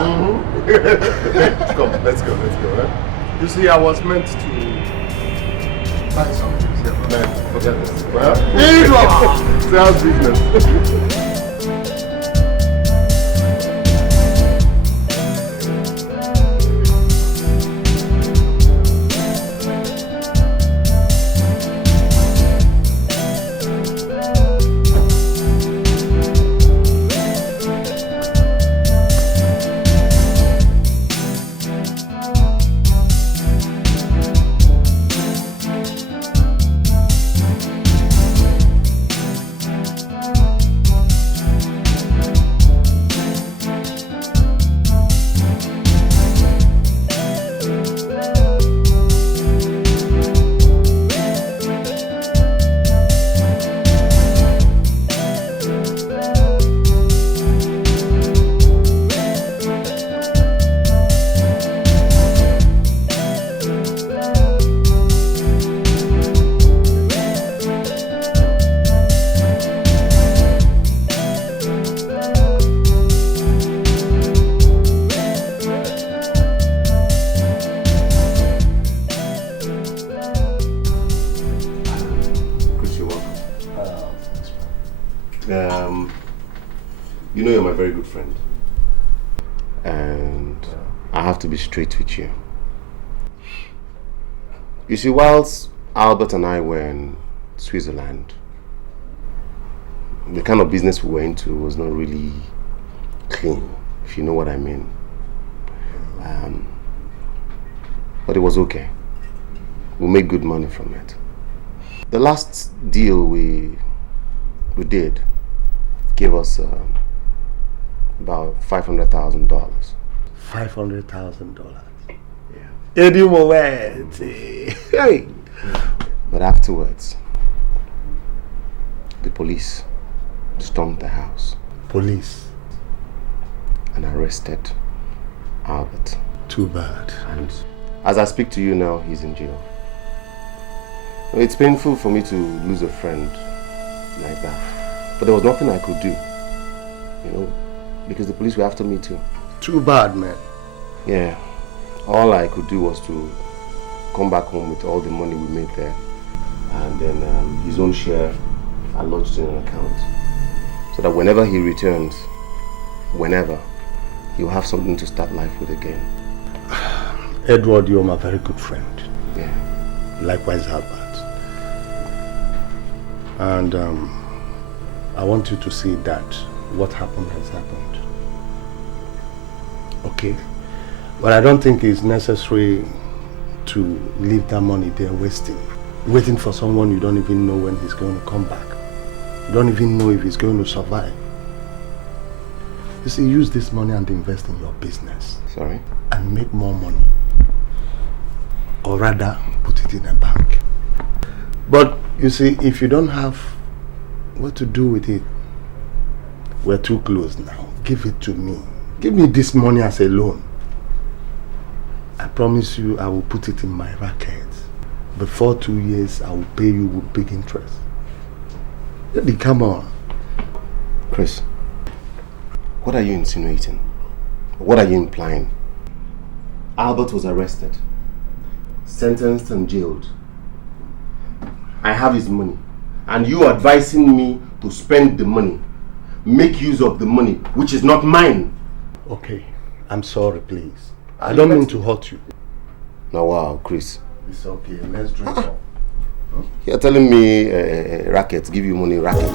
Let's go. Huh? You see, I was meant to buy something. Man, forget this. Well, Ira! sales business. You know you're my very good friend. And I have to be straight with you. You see, whilst Albert and I were in Switzerland, the kind of business we were into was not really clean, if you know what I mean. But it was okay. We made good money from it. The last deal we did gave us about $500,000. $500,000. Yeah. Eddie Moet. Hey. But afterwards, the police stormed the house. Police? And arrested Albert. Too bad. And as I speak to you now, he's in jail. It's painful for me to lose a friend like that. But there was nothing I could do, you know, because the police were after me too. Too bad, man. Yeah. All I could do was to come back home with all the money we made there. And then his own share I lodged in an account. So that whenever he returns, he'll have something to start life with again. Edward, you're my very good friend. Yeah. Likewise, Albert. And I want you to see that what happened has happened. Okay? But I don't think it's necessary to leave that money there waiting for someone you don't even know when he's going to come back. You don't even know if he's going to survive. You see, use this money and invest in your business. Sorry? And make more money. Or rather, put it in a bank. But you see, if you don't have what to do with it, we're too close now. Give it to me. Give me this money as a loan. I promise you I will put it in my racket. Before 2 years, I will pay you with big interest. Come on. Chris, what are you insinuating? What are you implying? Albert was arrested, sentenced and jailed. I have his money, and you are advising me to spend the money, make use of the money, which is not mine. Okay, I'm sorry, please. I don't mean to hurt you. Now, wow, Chris. It's okay, let's drink up. Huh? You're telling me racket, give you money, racket.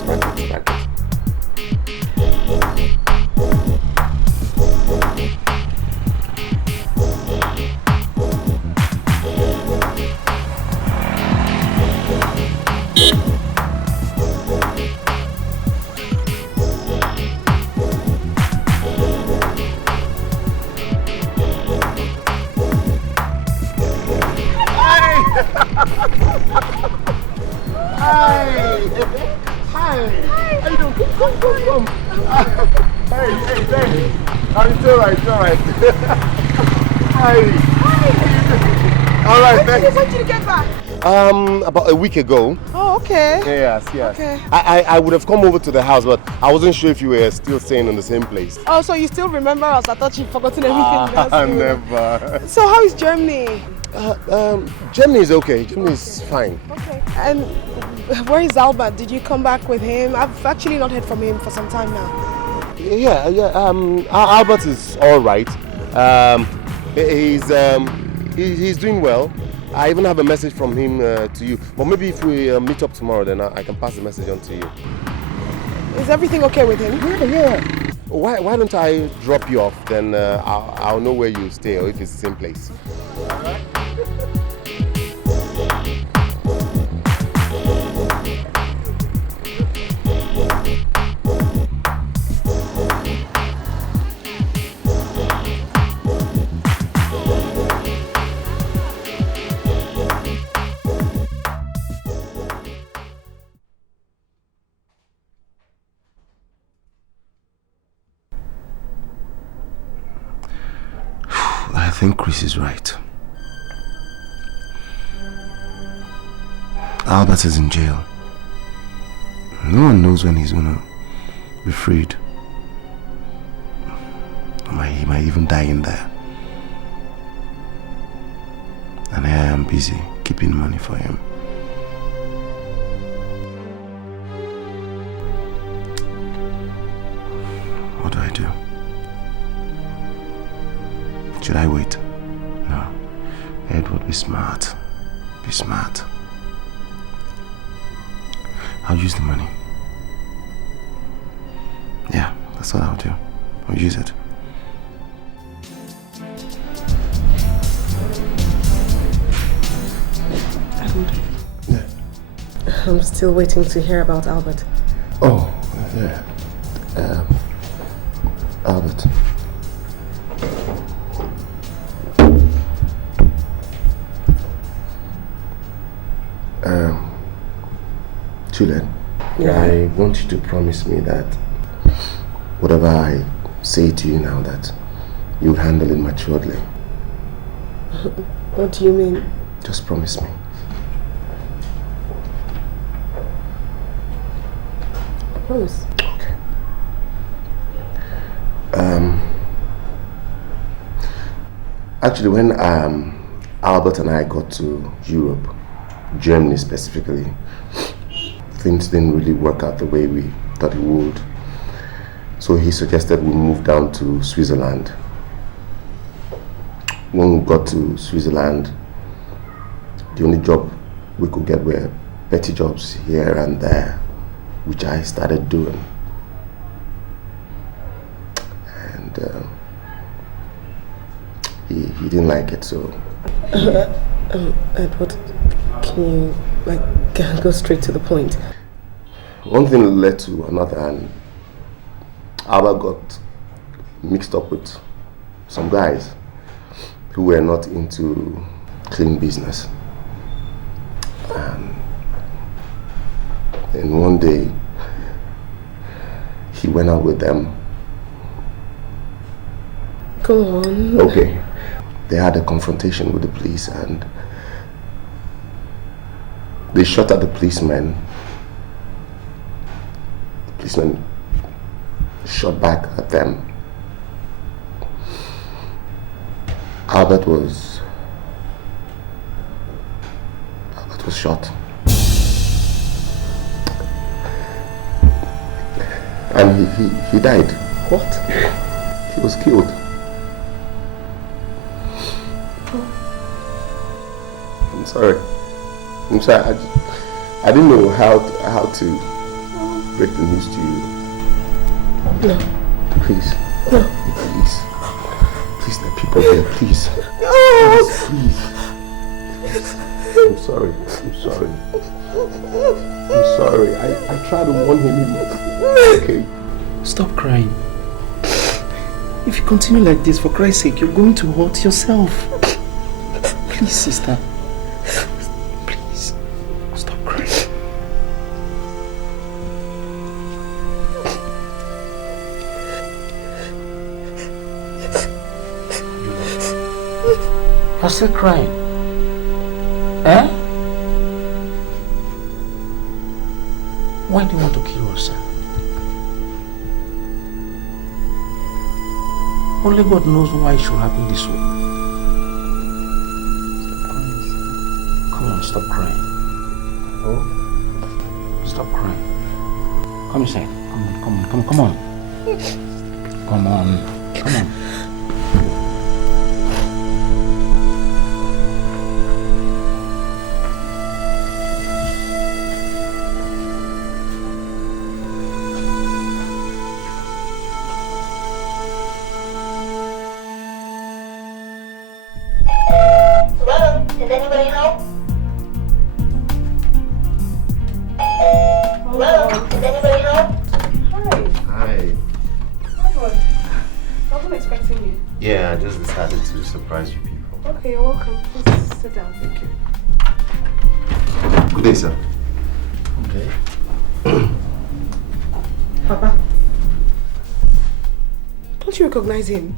Hi. How you doing? Come. Hey, thanks. It's all right. Hi. All right, thanks. When did you get back? About a week ago. Oh, okay. Yes. Okay. I would have come over to the house, but I wasn't sure if you were still staying in the same place. Oh, so you still remember us? I thought you'd forgotten everything. Never. So how is Germany? Germany is okay. Germany is fine. Okay. And where is Albert? Did you come back with him? I've actually not heard from him for some time now. Yeah. Albert is all right. He's doing well. I even have a message from him to you. But maybe if we meet up tomorrow, then I can pass the message on to you. Is everything okay with him? Yeah. Why don't I drop you off? Then I'll know where you stay, or if it's the same place. I think Chris is right. Albert is in jail. No one knows when he's gonna be freed. He might even die in there. And I am busy keeping money for him. What do I do? Should I wait? No. Edward, be smart. Be smart. I'll use the money. Yeah, that's what I'll do. I'll use it. Yeah. I'm still waiting to hear about Albert. Oh, yeah. Albert. Chile, yeah. I want you to promise me that whatever I say to you now, that you'll handle it maturely. What do you mean? Just promise me. Promise. Okay. Actually, when Albert and I got to Europe, Germany specifically, things didn't really work out the way we thought it would. So he suggested we move down to Switzerland. When we got to Switzerland, the only job we could get were petty jobs here and there, which I started doing. And he didn't like it, so... Edward, can you go straight to the point? One thing led to another, and Albert got mixed up with some guys who were not into clean business. And one day, he went out with them. Go on. Okay. They had a confrontation with the police and they shot at the policeman policemen shot back at them. Albert was shot. And he died. What? He was killed. I'm sorry. I didn't know how to break the news to you. No. Please. No. Please. Please, let people hear. Please. Please. I'm sorry. I tried to warn him. Okay. Stop crying. If you continue like this, for Christ's sake, you're going to hurt yourself. Please, sister. Please. Stop crying. You're still crying. Eh? Why do you want to kill yourself? Only God knows why it should happen this way. Come on, stop crying. Oh? Stop crying. Come inside. Come on. Come on. Surprise you people. Okay, you're welcome. Please sit down. Thank you. Good day, sir. Okay. Papa. Don't you recognize him?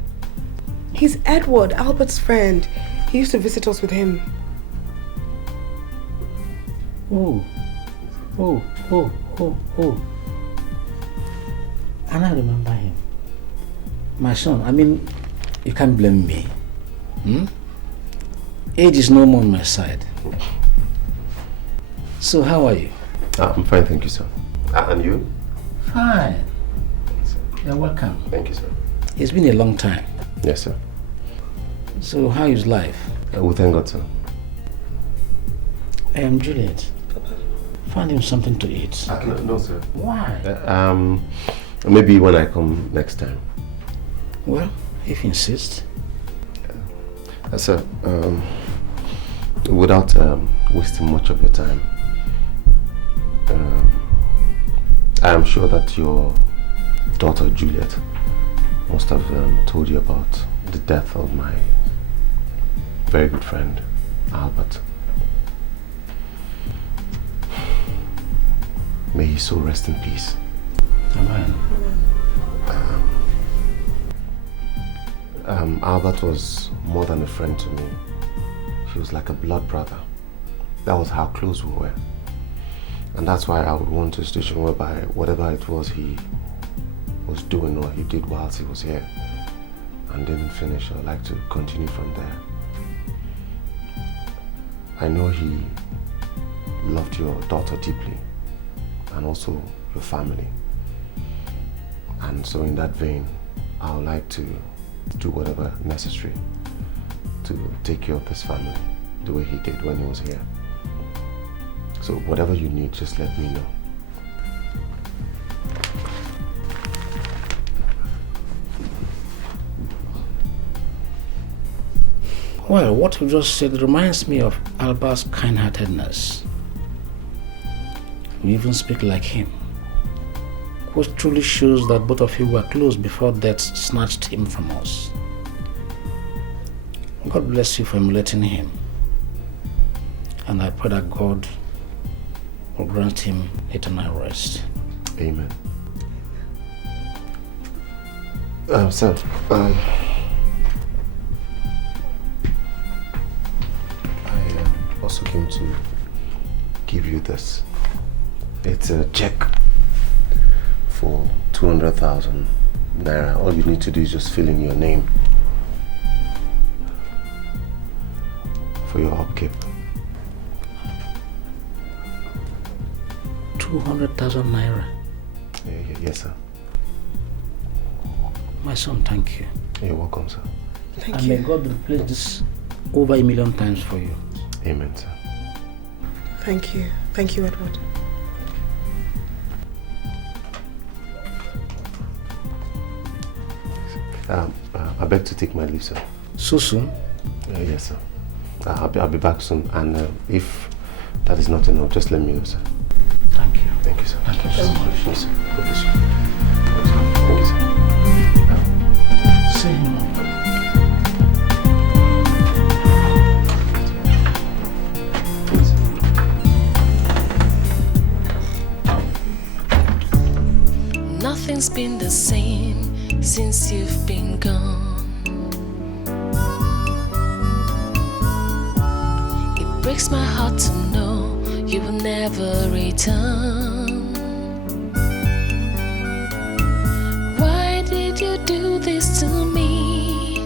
He's Edward, Albert's friend. He used to visit us with him. Oh. And I remember him. My son, I mean, you can't blame me. Age is no more on my side. So how are you? I'm fine, thank you, sir. And you? Fine. You're welcome. Thank you, sir. It's been a long time. Yes, sir. So how is life? We thank God, sir. I am Juliet. Papa. Find him something to eat. No, sir. Why? Maybe when I come next time. Well, if you insist. Sir, without wasting much of your time, I am sure that your daughter Juliet must have told you about the death of my very good friend Albert. May he so rest in peace. Amen. Albert was more than a friend to me. He was like a blood brother. That was how close we were. And that's why I would want a situation whereby whatever it was he was doing or he did whilst he was here and didn't finish, I'd like to continue from there. I know he loved your daughter deeply and also your family. And so in that vein, I would like to do whatever necessary to take care of this family the way he did when he was here. So whatever you need, just let me know. Well, what you just said reminds me of Albert's kind-heartedness. You even speak like him, which truly shows that both of you were close before death snatched him from us. God bless you for emulating him, and I pray that God will grant him eternal rest. Amen. Sir, I also came to give you this. It's a check for 200,000 naira. All you need to do is just fill in your name for your upkeep. 200,000 naira. Yes, sir. My son, thank you. You're welcome, sir. Thank and you. may God replace this over 1 million times for you. Amen, sir. Thank you. Thank you, Edward. I beg to take my leave, sir. So soon? Yes, sir. I'll be back soon, and if that is not enough, just let me know, sir. Thank you. Thank you, sir. Thank you so much. Yes, sir. God bless you. Thank you, sir. See you, Mom. Nothing's been the same since you've been gone. It breaks my heart to know you will never return. Why did you do this to me?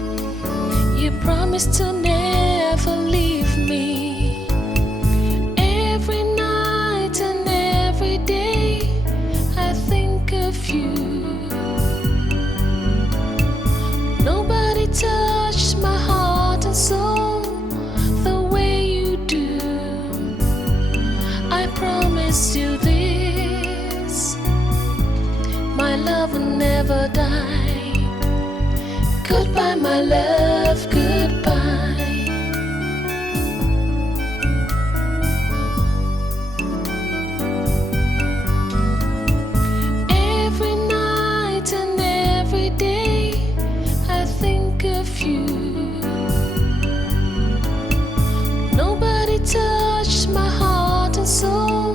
You promised to never leave me. Every night and every day I think of you. Nobody touched my heart and soul the way you do. I promise you this, my love will never die. Goodbye, my love, goodbye. Every night and every day I think of you. Nobody touched my heart and soul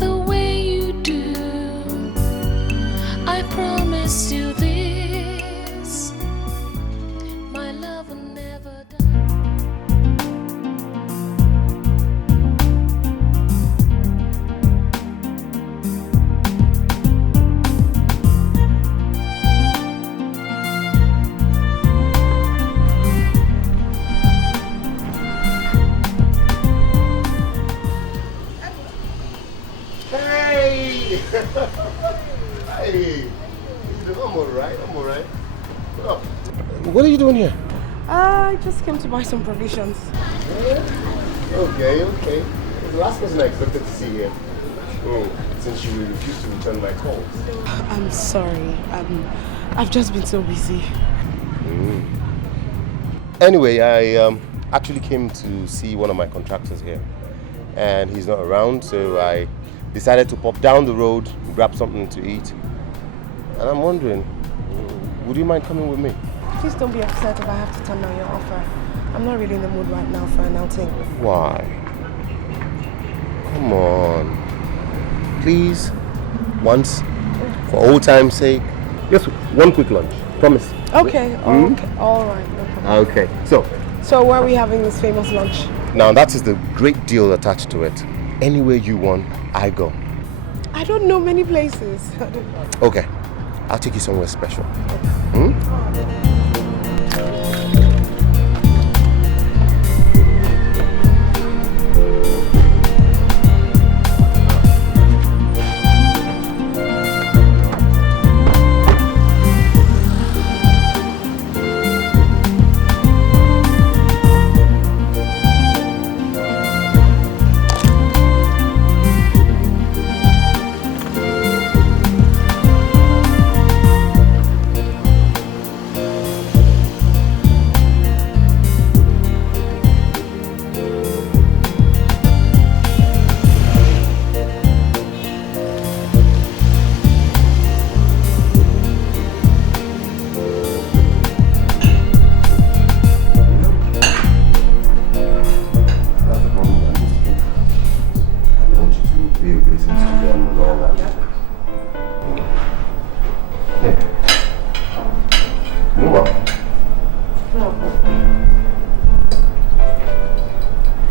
the way you do. I promise you this, my love will never die. Hey! Hey! I'm alright, I'm alright. Oh. What are you doing here? I just came to buy some provisions. Okay. The last person I expected to see here. Since you refused to return my calls. I'm sorry. I've just been so busy. Anyway, I actually came to see one of my contractors here. And he's not around, so I decided to pop down the road, grab something to eat. And I'm wondering, would you mind coming with me? Please don't be upset if I have to turn down your offer. I'm not really in the mood right now for an outing. Why? Come on. Please, once, for old time's sake. Just one quick lunch, promise. Okay, okay, all right, no problem. Okay, So where are we having this famous lunch? now that is the great deal attached to it. Anywhere you want, I go. I don't know many places. Okay, I'll take you somewhere special.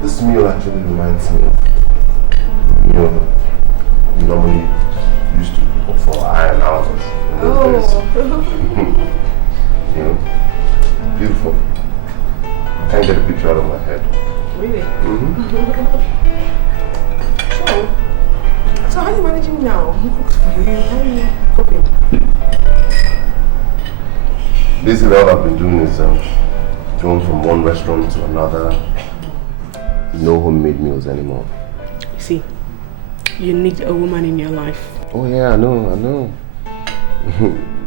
This meal actually reminds me of the meal we normally used to cook for Ireland. now. How are you cooking? Basically, all I've been doing is going from one restaurant to another. No homemade meals anymore. You see, you need a woman in your life. Oh yeah, I know.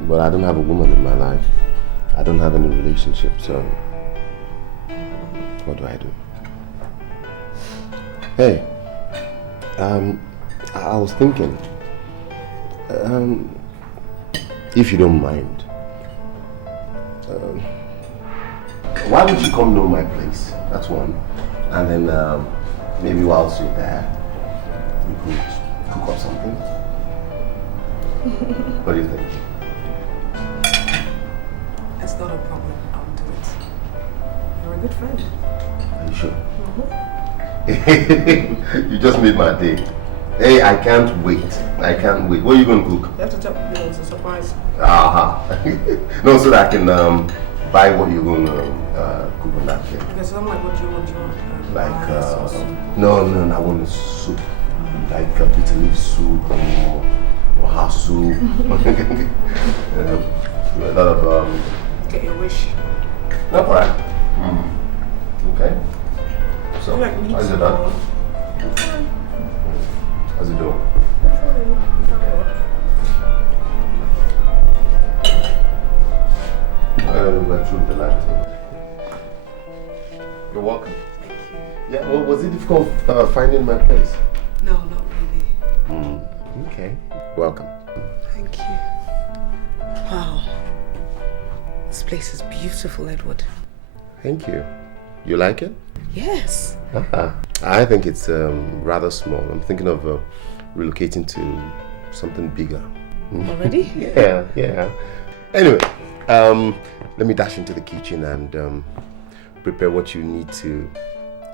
But I don't have a woman in my life. I don't have any relationship, so what do I do? Hey, I was thinking, if you don't mind, why don't you come know my place? That's one. And then maybe whilst you're there, you could cook up something. What do you think? It's not a problem. I'll do it. You're a good friend. Are you sure? You just made my day. Hey, I can't wait. I can't wait. What are you going to cook? You have to tell me, it's a surprise. Aha. No, so that I can buy what you're going to cook on that day. Okay, so I'm like, what do you want? Like, no, I want a soup. Like a bitter leaf soup or house soup. A lot of get your wish. No, alright. Okay. So, you like meat? how's it done? How's it doing? We're through the light. You're welcome. Thank you. Yeah, well, was it difficult finding my place? No, not really. Okay. Welcome. Thank you. Wow. This place is beautiful, Edward. Thank you. You like it? Yes. I think it's rather small. I'm thinking of relocating to something bigger. Already? Yeah. Anyway, let me dash into the kitchen and prepare what you need to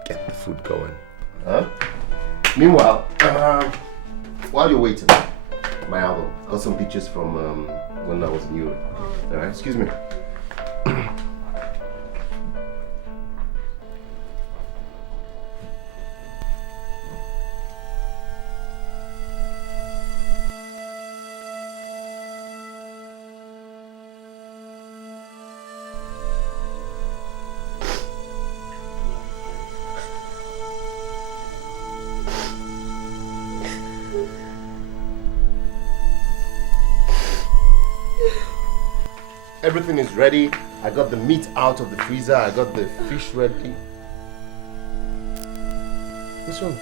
get the food going. Meanwhile, while you're waiting, my album. Got some pictures from when I was in Europe. Alright, excuse me. Everything is ready. I got the meat out of the freezer. I got the fish ready. What's wrong?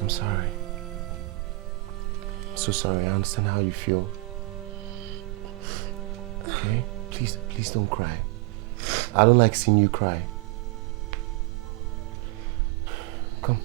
I'm sorry. So sorry, I understand how you feel. Okay? Please don't cry. I don't like seeing you cry. Come.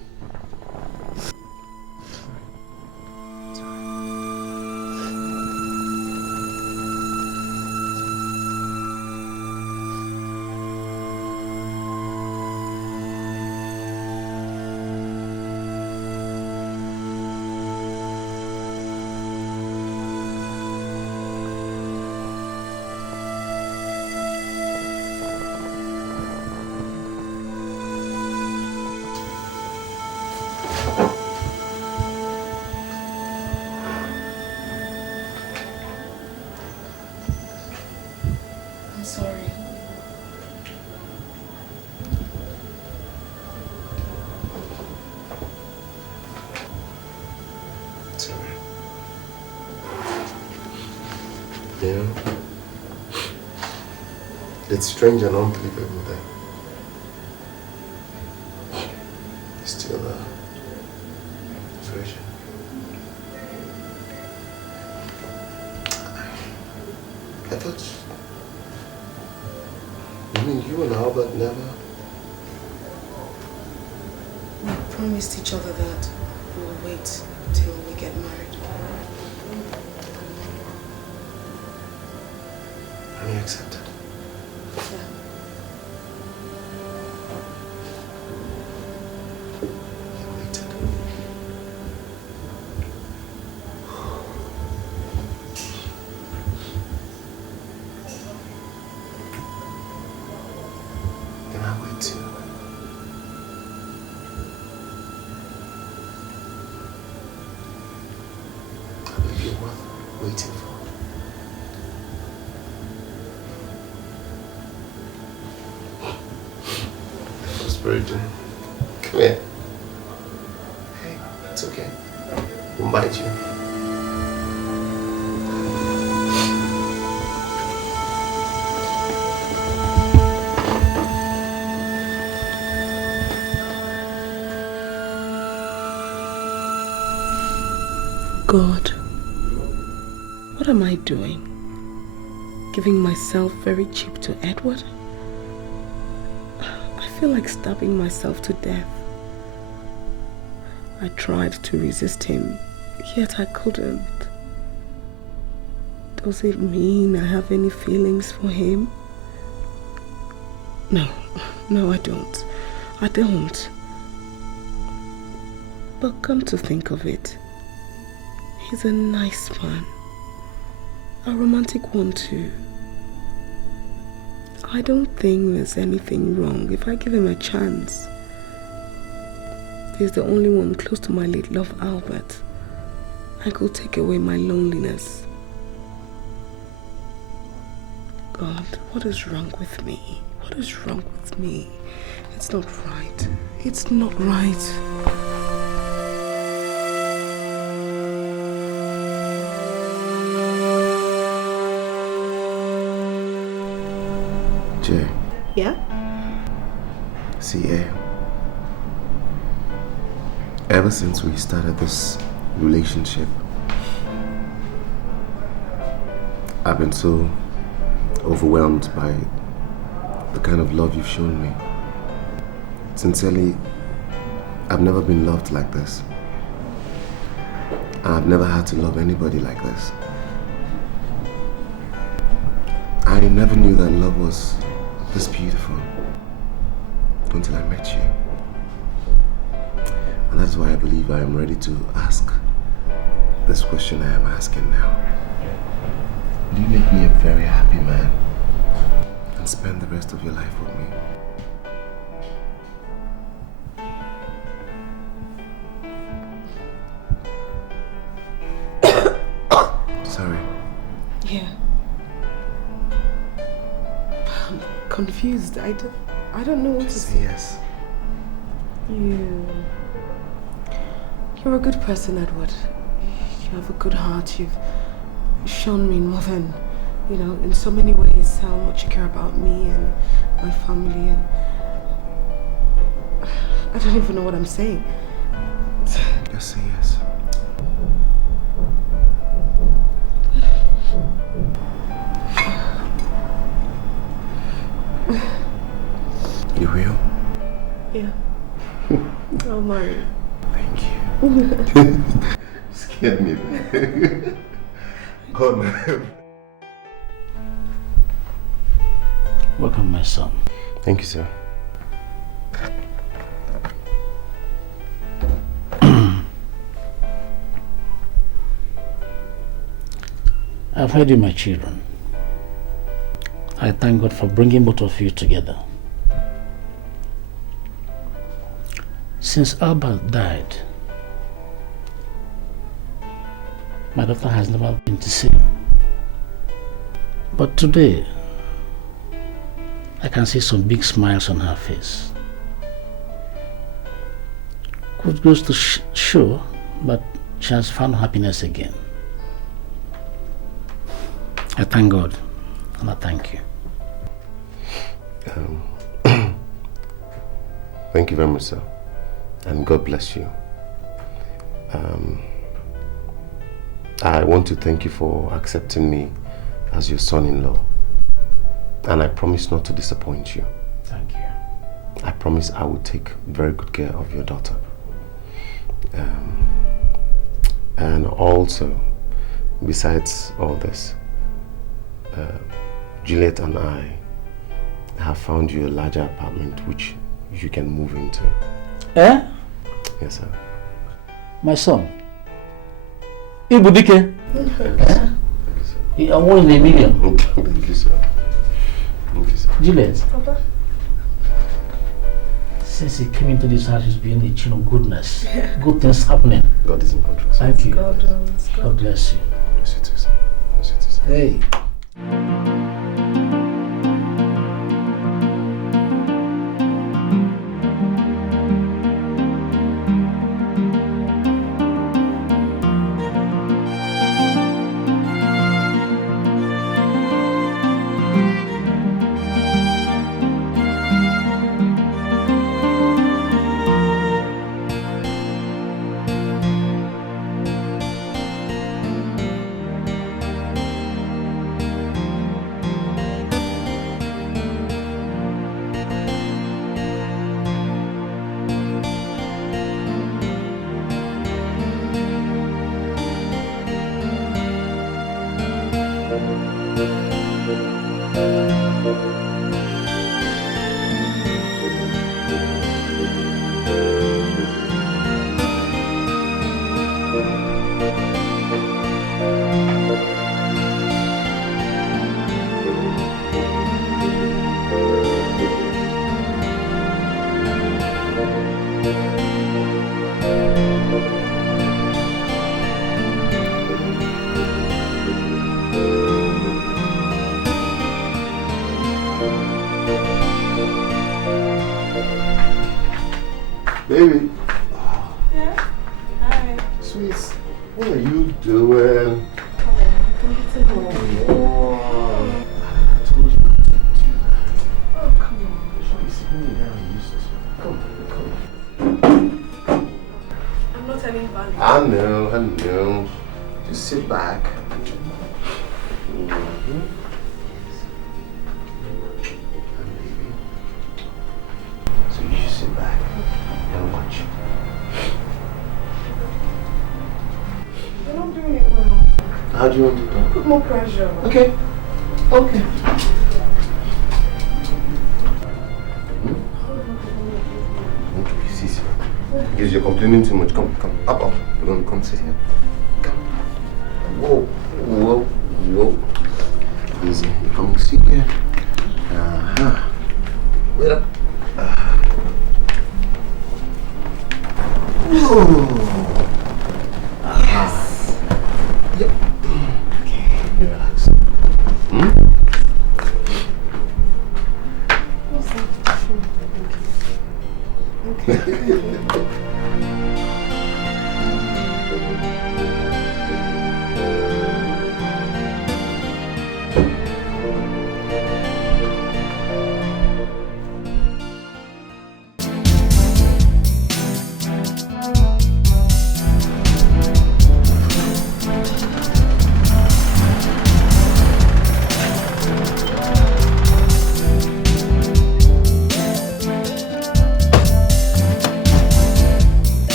Yeah. It's strange and unbelievable that it's still a virgin. I thought, I mean, you and Albert never. We promised each other that we'll wait till we get married. And you accepted. Yeah. waiting for? Virgin. Come here. Hey, it's okay. We'll bite you. God, what am I doing? Giving myself very cheap to Edward? I feel like stabbing myself to death. I tried to resist him, yet I couldn't. Does it mean I have any feelings for him? No, I don't. I don't. But come to think of it, he's a nice man. A romantic one too. I don't think there's anything wrong if I give him a chance. He's the only one close to my late love, Albert. I could take away my loneliness. God, what is wrong with me? What is wrong with me? It's not right. It's not right. Jay. Yeah? C.E.O. Ever since we started this relationship, I've been so overwhelmed by the kind of love you've shown me. Sincerely, I've never been loved like this. And I've never had to love anybody like this. I never knew that love was this beautiful until I met you. And that's why I believe I am ready to ask this question I am asking now. Will you make me a very happy man and spend the rest of your life with me? Sorry. Yeah. I'm confused. I don't know what to say. Yes. You're a good person, Edward. You have a good heart. You've shown me more than, in so many ways how much you care about me and my family, and I don't even know what I'm saying. Just say yes. You will? Yeah. I'll marry. Thank you. Scared me. Oh no. Welcome, my son. Thank you, sir. I've heard you, my children. I thank God for bringing both of you together. Since Albert died, my daughter has never been the same. But today, I can see some big smiles on her face. Good goes to show that she has found happiness again. I thank God and I thank you. Thank you very much, sir. And God bless you. I want to thank you for accepting me as your son-in-law. And I promise not to disappoint you. Thank you. I promise I will take very good care of your daughter. And also, besides all this, Juliet and I have found you a larger apartment which you can move into. Eh? Yes, sir. My son. Ibudike. I won in a million. Thank you, sir. Thank you, sir. Juliet. Papa? Since he came into this house, he's been a chain of goodness. Good things happening. God is in control. Thank you. God bless you. Bless you too, sir. Hey. Baby. Yeah? Hi. Sweet. What are you doing? Oh, I told you not to do that. Oh, come on. She's sitting down useless. Come. I'm not telling Valley. I know. Just sit back. So you just sit back and watch. You're not doing it well. How do you want to do it? Put more pressure. Okay. See. Because you're complaining too much. Come. Up. We're going to come sit here. Come. Whoa. Easy. You come sit here. Wait up. Yes. Yep. Okay. You relax. What's that? Okay.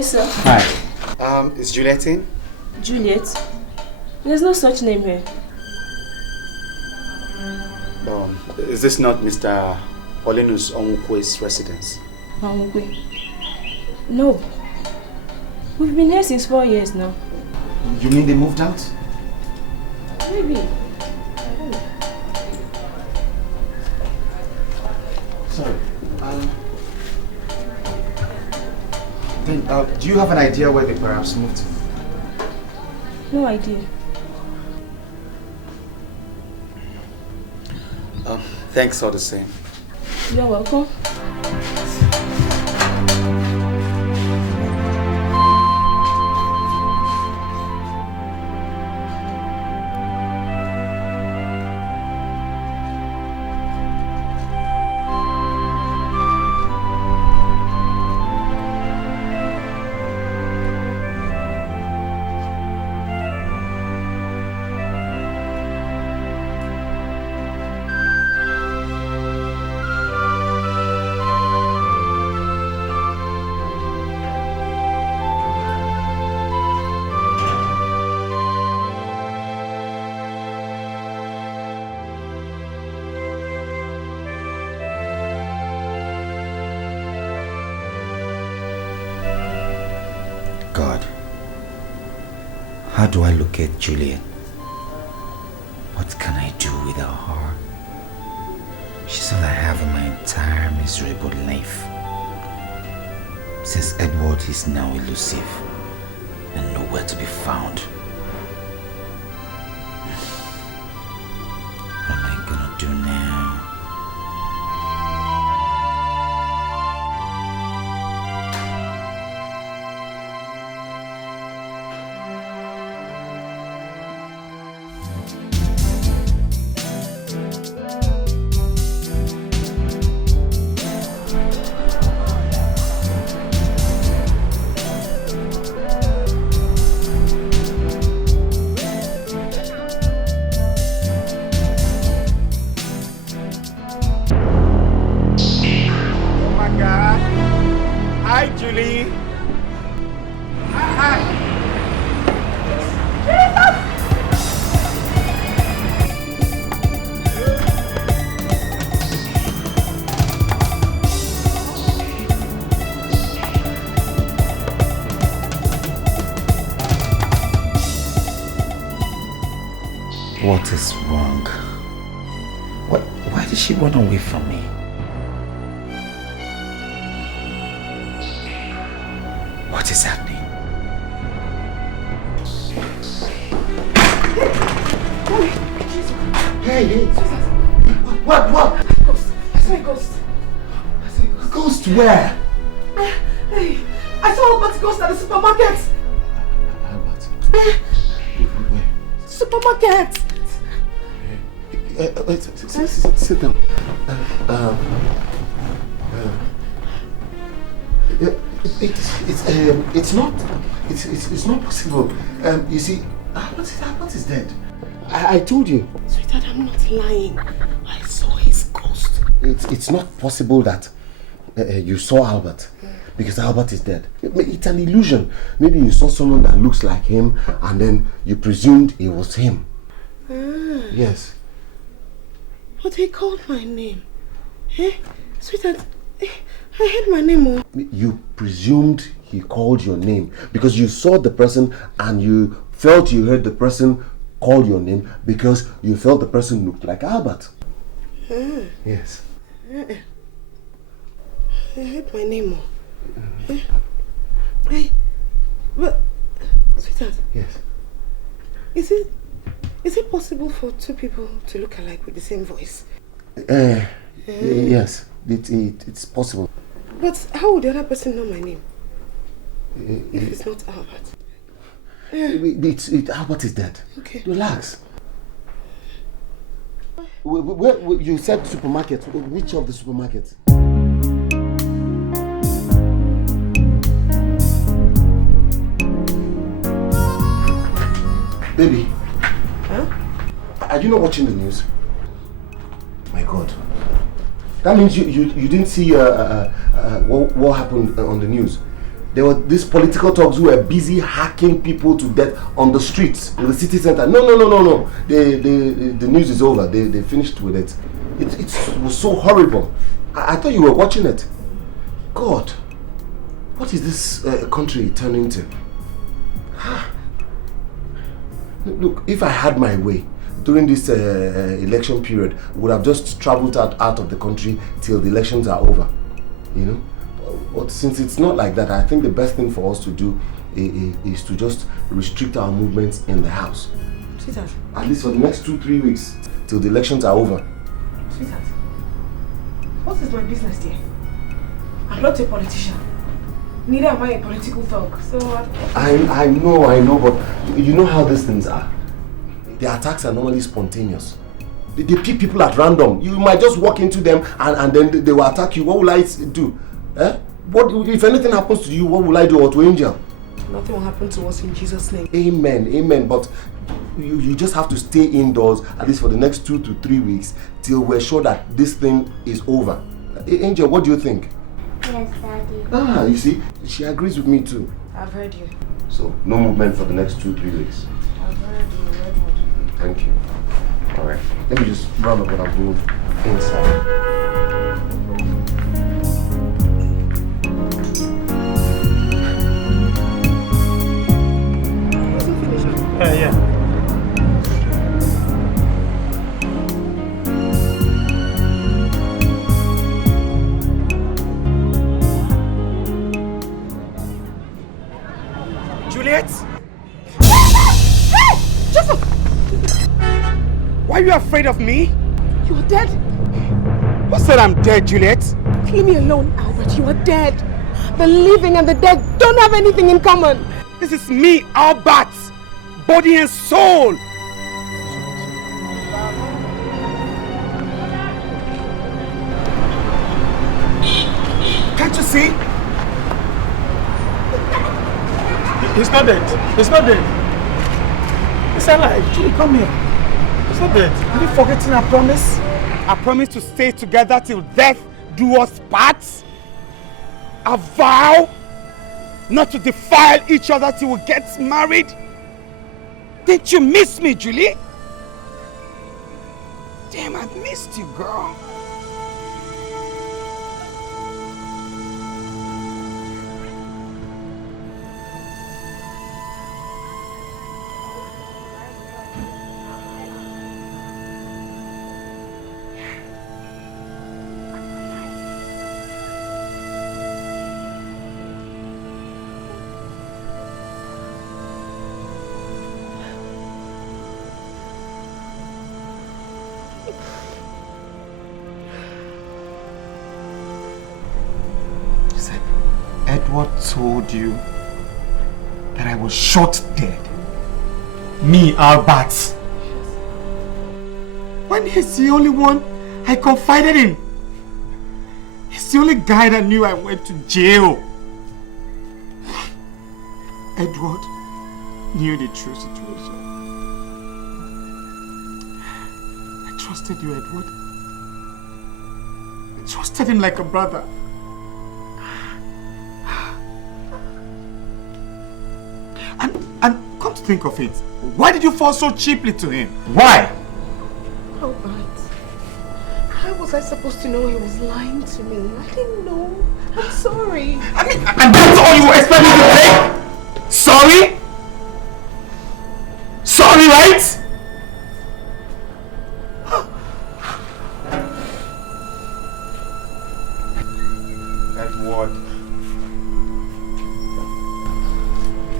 Sir. Hi. Is Juliet in? Juliet? There's no such name here. Is this not Mr. Olenus Onwukwe's residence? Onwukwe? No. We've been here since 4 years now. You mean they moved out? Maybe. Sorry. Then, do you have an idea where they perhaps moved to? No idea. Thanks all the same. You're welcome. do I locate Juliet? What can I do without her? She's all I have in my entire miserable life. Since Edward is now elusive and nowhere to be found. What am I gonna do now? What is wrong? Why did she run away from me? What is happening? Hey! What? Ghost. I saw a ghost. Ghost where? Hey, I saw Albert's ghost at the supermarket. Albert? Supermarket. Sit down. It's not possible. You see, Albert is dead. I told you. Sweetheart, I'm not lying. I saw his ghost. It's not possible that you saw Albert. Because Albert is dead. It's an illusion. Maybe you saw someone that looks like him and then you presumed it was him. Yes. But he called my name. Sweetheart, I heard my name. Oh. You presumed he called your name because you saw the person and you felt you heard the person call your name because you felt the person looked like Albert. Yes. I heard my name. But, sweetheart. Yes. Is it possible for two people to look alike with the same voice? Yes, it's possible. But how would the other person know my name? If it's not Albert. Albert is dead. Okay. Relax. Where you said supermarket. Which of the supermarkets? Baby. Huh? Are you not watching the news? My God. That means you didn't see what happened on the news. There were these political thugs who were busy hacking people to death on the streets in the city center. No. The news is over. They finished with it. It was so horrible. I thought you were watching it. God, what is this country turning to? Look, if I had my way during this election period, I would have just traveled out of the country till the elections are over. You know? But since it's not like that, I think the best thing for us to do is to just restrict our movements in the house. Sweetheart. At least for the next 2-3 weeks till the elections are over. Sweetheart, what is my business there? I'm not a politician. Neither am I a political thug. So I know, but you know how these things are. The attacks are normally spontaneous. They pick people at random. You might just walk into them and then they will attack you. What will I do? What if anything happens to you? What will I do, or to Angel? Nothing will happen to us in Jesus' name. Amen. But you just have to stay indoors at least for the next 2 to 3 weeks till we're sure that this thing is over. Angel, what do you think? Yes, Daddy. You see, she agrees with me too. I've heard you. So, no movement for the next 2-3 weeks. I've heard you, Redwood. Thank you. Alright, let me just round up what I'm doing inside. you afraid of me? You are dead? Who said I'm dead, Juliet? Leave me alone, Albert. You are dead. The living and the dead don't have anything in common. This is me, Albert. Body and soul. Can't you see? He's not dead. He's not dead. He's alive. Julie, come here. He's not dead. Are you forgetting our promise? I promise to stay together till death do us part. A vow not to defile each other till we get married. Didn't you miss me, Julie? Damn, I missed you, girl. Edward told you that I was shot dead. Me, Albert. When he's the only one I confided in. He's the only guy that knew I went to jail. Edward knew the true situation. I trusted you, Edward. I trusted him like a brother. And come to think of it, why did you fall so cheaply to him? Why? Albert, how was I supposed to know he was lying to me? I didn't know. I'm sorry. I mean, and that's all you expect me to say? Sorry? Sorry, right?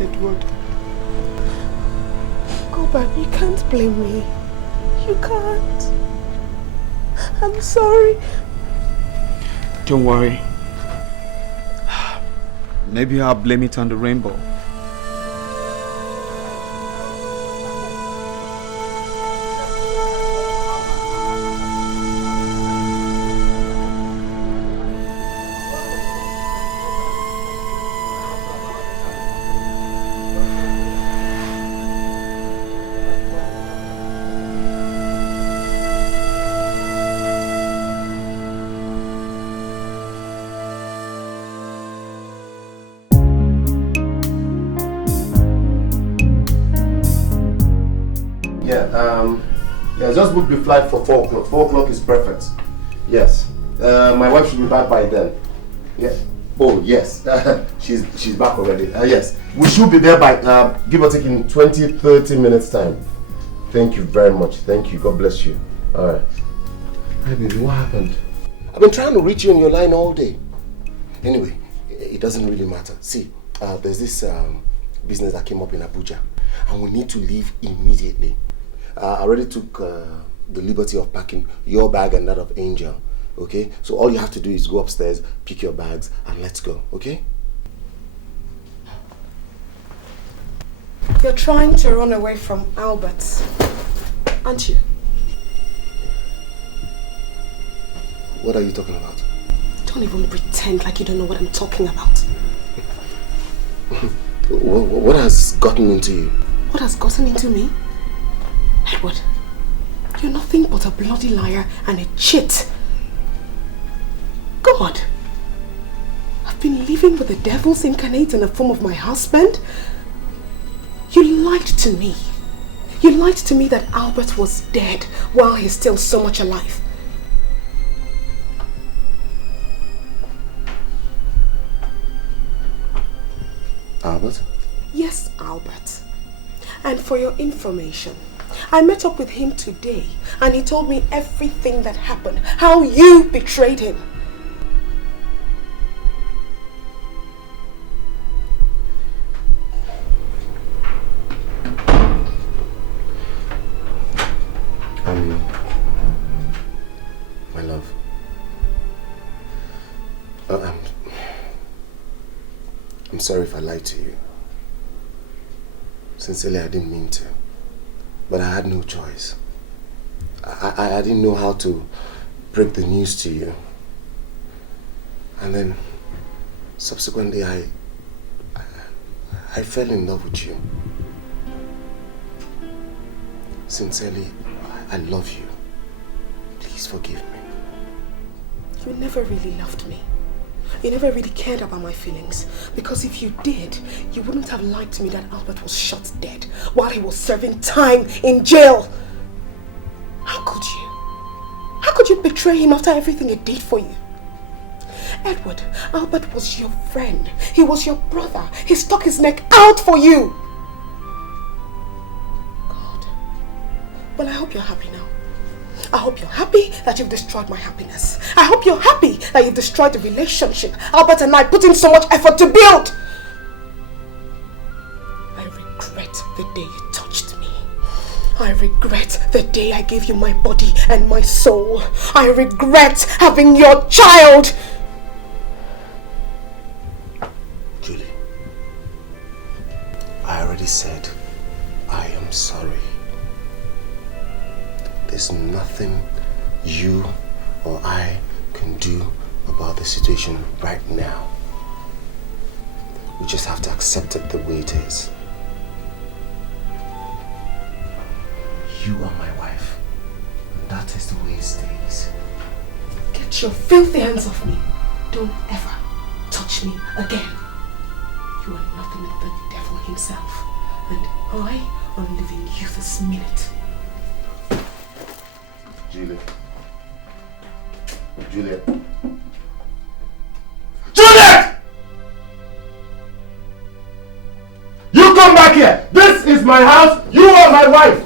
Edward. Go back. You can't blame me. You can't. I'm sorry. Don't worry. Maybe I'll blame it on the rainbow. Just book the flight for 4 o'clock. 4 o'clock is perfect. Yes. My wife should be back by then. Yes. Oh, yes. she's back already. Yes. We should be there by, give or take, in 20-30 minutes time. Thank you very much. Thank you. God bless you. Alright. Hi, baby. What happened? I've been trying to reach you on your line all day. Anyway, it doesn't really matter. See, there's this business that came up in Abuja. And we need to leave immediately. I already took the liberty of packing your bag and that of Angel, okay? So all you have to do is go upstairs, pick your bags, and let's go, okay? You're trying to run away from Albert, aren't you? What are you talking about? Don't even pretend like you don't know what I'm talking about. What has gotten into you? What has gotten into me? Edward, you're nothing but a bloody liar and a cheat. God, I've been living with the devil's incarnate in the form of my husband. You lied to me. You lied to me that Albert was dead while he's still so much alive. Albert? Yes, Albert. And for your information, I met up with him today and he told me everything that happened, how you betrayed him. My love. I'm sorry if I lied to you. Sincerely, I didn't mean to. But I had no choice. I didn't know how to break the news to you. And then, subsequently, I fell in love with you. Sincerely, I love you. Please forgive me. You never really loved me. You never really cared about my feelings. Because if you did, you wouldn't have lied to me that Albert was shot dead while he was serving time in jail. How could you? How could you betray him after everything he did for you? Edward, Albert was your friend. He was your brother. He stuck his neck out for you. God. Well, I hope you're happy now. I hope you're happy that you've destroyed my happiness. I hope you're happy that you've destroyed the relationship Albert and I put in so much effort to build. I regret the day you touched me. I regret the day I gave you my body and my soul. I regret having your child. Julie, I already said I am sorry. There's nothing you or I can do about the situation right now. We just have to accept it the way it is. You are my wife, and that is the way it stays. Get your filthy hands off me. Don't ever touch me again. You are nothing but the devil himself, and I am leaving you this minute. Juliet. Juliet. Juliet! You come back here! This is my house! You are my wife!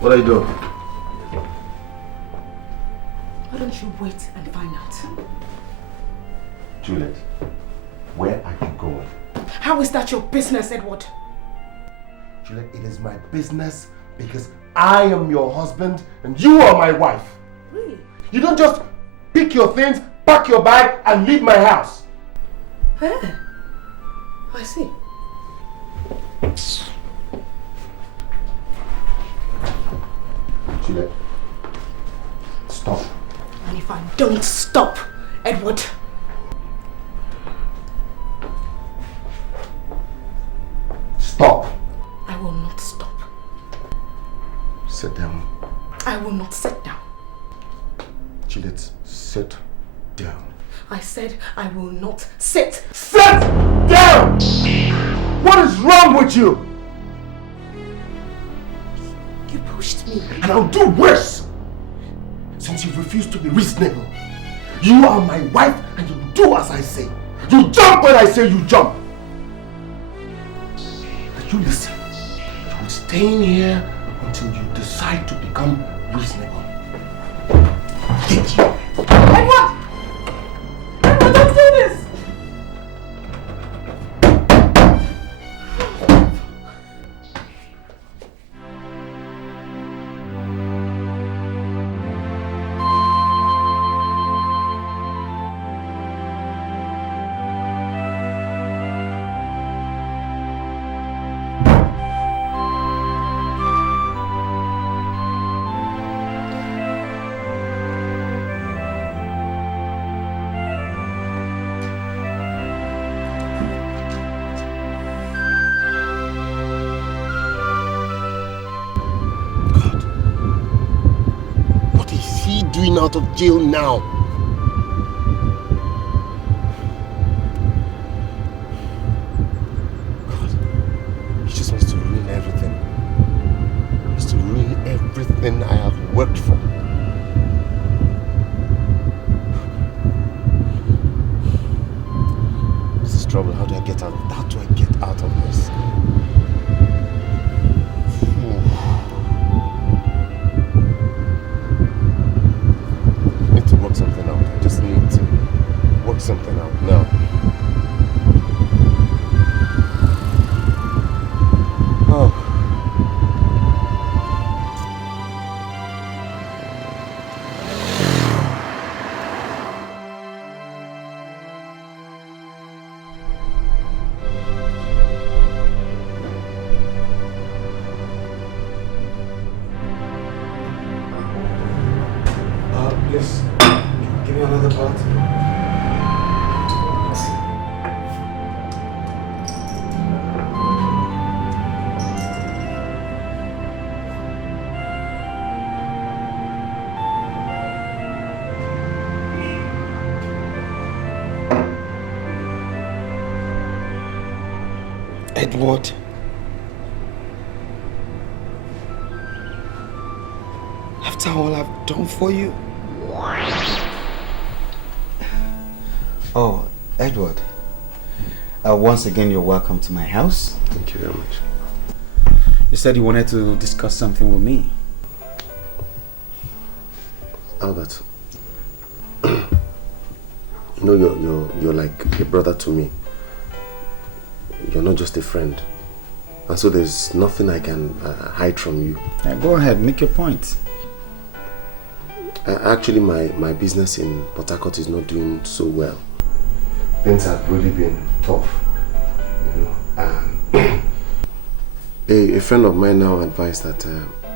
What are you doing? Why don't you wait and find out? Juliet, where are you going? How is that your business, Edward? Juliet, it is my business because I am your husband and you are my wife. Really? You don't just pick your things, pack your bag and leave my house. Hey, I see. Juliet, stop. And if I don't stop, Edward... Stop. I will not stop. Sit down. I will not sit down. Juliet, sit down. I said I will not sit. Sit down! What is wrong with you? You pushed me. And I'll do worse. Since you refuse to be reasonable. You are my wife and you do as I say. You jump when I say you jump. But you listen. I'm staying here until you decide to become reasonable. Did you? Edward! Edward, don't do this! Out of jail now. God, he just wants to ruin everything. He wants to ruin everything I have worked for. This is trouble. How do I get out of this? Something out. I just need to work something out now. Edward. After all I've done for you. Oh, Edward. Once again, you're welcome to my house. Thank you very much. You said you wanted to discuss something with me. Albert, you know you're like a brother to me. You're not just a friend. And so there's nothing I can hide from you. Yeah, go ahead, make your point. Actually, my business in Port Harcourt is not doing so well. Things have really been tough, you know. A friend of mine now advised that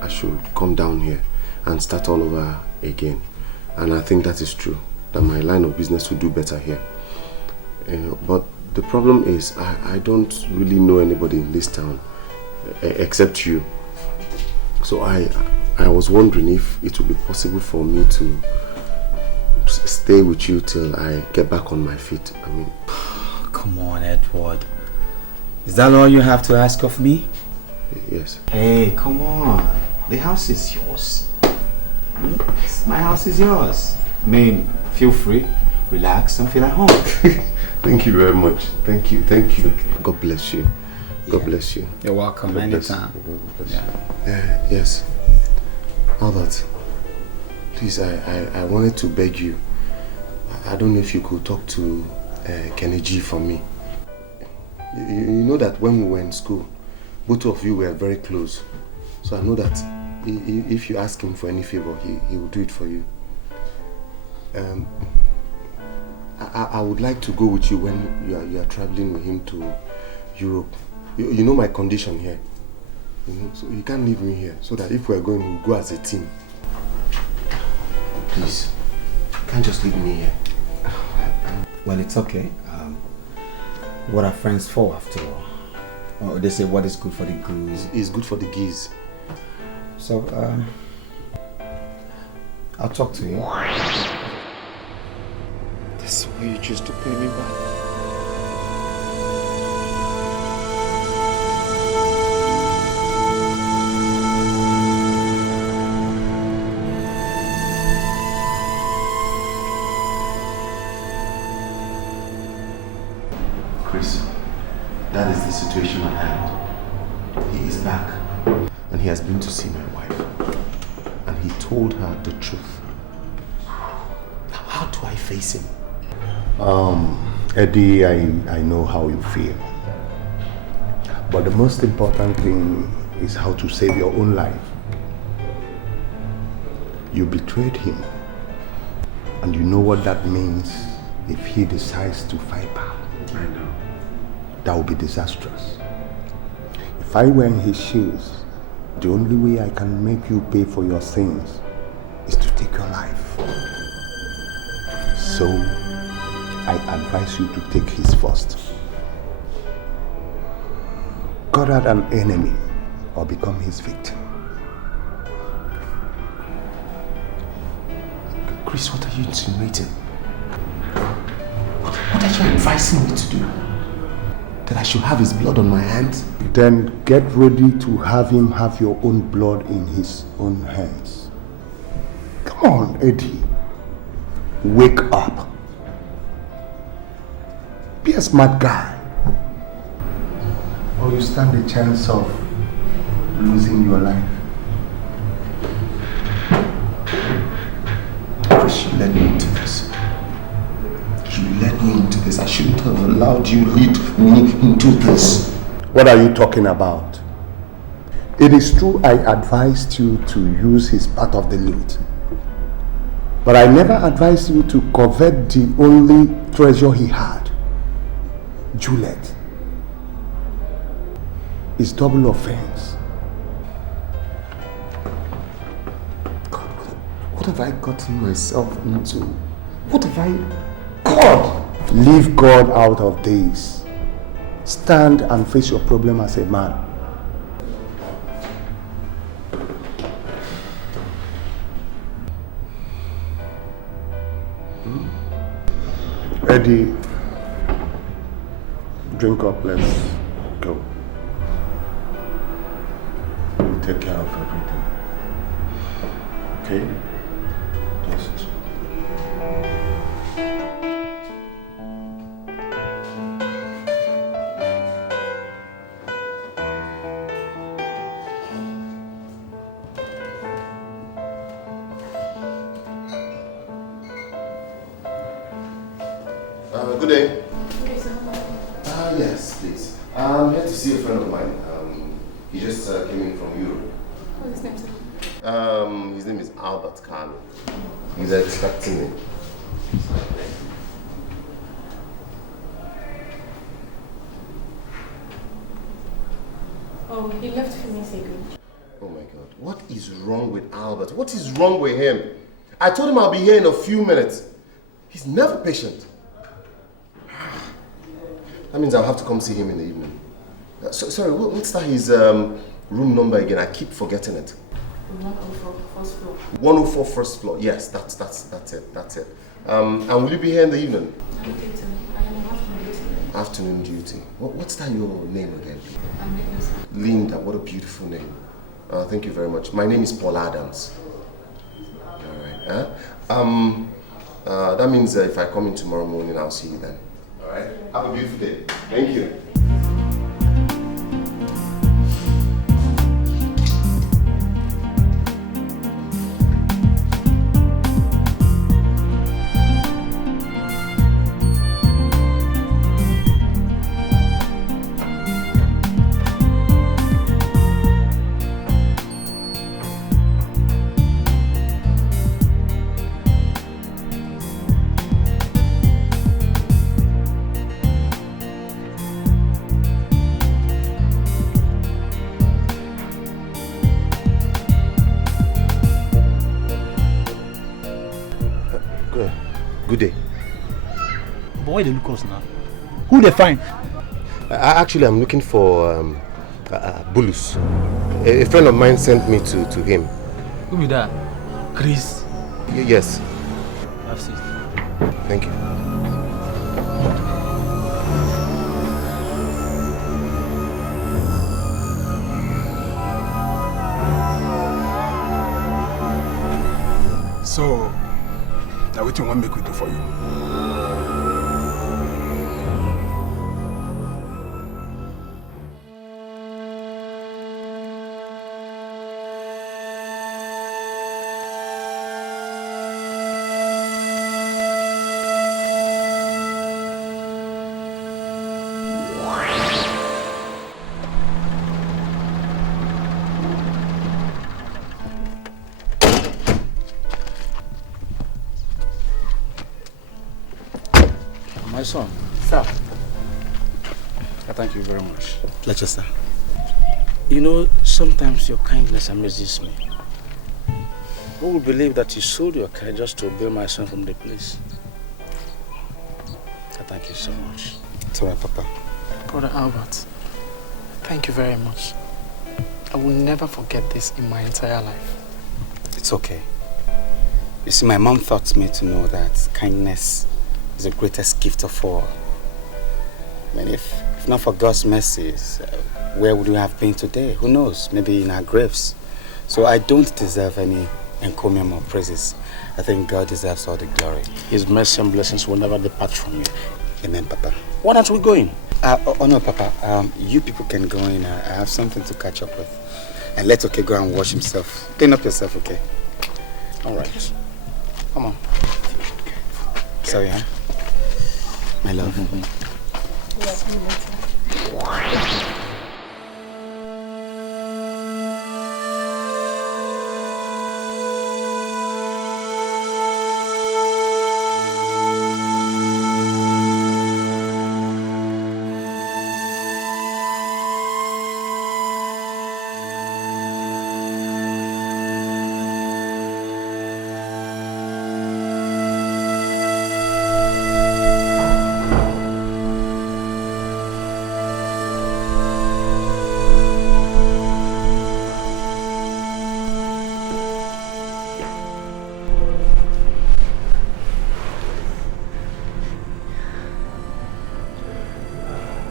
I should come down here and start all over again. And I think that is true, that my line of business will do better here. But the problem is I don't really know anybody in this town except you. So I was wondering if it would be possible for me to stay with you till I get back on my feet. I mean... Come on, Edward. Is that all you have to ask of me? Yes. Hey, come on. The house is yours. My house is yours. I mean, feel free, relax, and feel at home. Thank you very much. Thank you. Thank you. God bless you. God bless you. You're welcome. God Anytime. bless you. Yes. Albert, please, I wanted to beg you. I don't know if you could talk to Kenny G for me. You know that when we were in school, both of you were very close. So I know that if you ask him for any favor, he will do it for you. I would like to go with you when you are traveling with him to Europe. You know my condition here. You know, so you can't leave me here. So that if we are going, we'll go as a team. Please, you can't just leave me here. Well, it's okay. What are friends for, after all? Oh, they say what is good for the goose is good for the geese. So, I'll talk to you. That's why you choose to pay me back. Chris, that is the situation at hand. He is back and he has been to see my wife and he told her the truth. How do I face him? Eddie, I know how you feel. But the most important thing is how to save your own life. You betrayed him. And you know what that means if he decides to fight back. I know. That would be disastrous. If I were in his shoes, the only way I can make you pay for your sins is to take your life. So, I advise you to take his first. Cut out an enemy or become his victim. Chris, what are you insinuating? What are you advising me to do? That I should have his blood on my hands? Then get ready to have him have your own blood in his own hands. Come on, Eddie. Wake up. Be a smart guy. Or you stand a chance of losing your life. Chris, you led me into this. You led me into this. I shouldn't have allowed you to lead me into this. What are you talking about? It is true I advised you to use his part of the loot. But I never advised you to covet the only treasure he had, Juliet. It's double offense. God, what have I gotten myself into? What have I... God! Leave God out of this. Stand and face your problem as a man. Eddie, drink up, let's go. take care of everything. Okay? Just... good day. Okay, sir. Yes, please. I'm here to see a friend of mine. He just came in from Europe. What's his name, sir? His name is Albert Carlo. He's expecting me. Oh, he left a few minutes ago. Oh my God. What is wrong with Albert? What is wrong with him? I told him I'll be here in a few minutes. He's never patient. That means I'll have to come see him in the evening. Sorry, what's that his room number again? I keep forgetting it. 104, first floor. 104 first floor. Yes, that's it. And will you be here in the evening? I am afternoon duty. Afternoon duty. What's that your name again? I'm Linda, sir. Linda, what a beautiful name. Thank you very much. My name is Paul Adams. Alright. That means if I come in tomorrow morning, I'll see you then. Alright? Have a beautiful day. Thank you. Good day. But why they look us now? Who they find? Actually, I'm looking for Bulus. A friend of mine sent me to him. Who be that? Chris? Yes. Have seat. Thank you. So, now what you want me to do for you? My son. Sir. I thank you very much. Pleasure, sir. You know, sometimes your kindness amazes me. Who would believe that you sold your car just to bail my son from the place? I thank you so much. It's all right, Papa. Brother Albert, thank you very much. I will never forget this in my entire life. It's okay. You see, my mom taught me to know that kindness is the greatest gift of all. I mean, if not for God's mercies, where would we have been today? Who knows? Maybe in our graves. So I don't deserve any encomium or praises. I think God deserves all the glory. His mercy and blessings will never depart from you. Amen, Papa. Why aren't we going? Oh no, Papa. You people can go in. I have something to catch up with. And let Oke go and wash himself. Clean up yourself, okay? All right. Come on. Sorry, huh? My love. Yes, we later.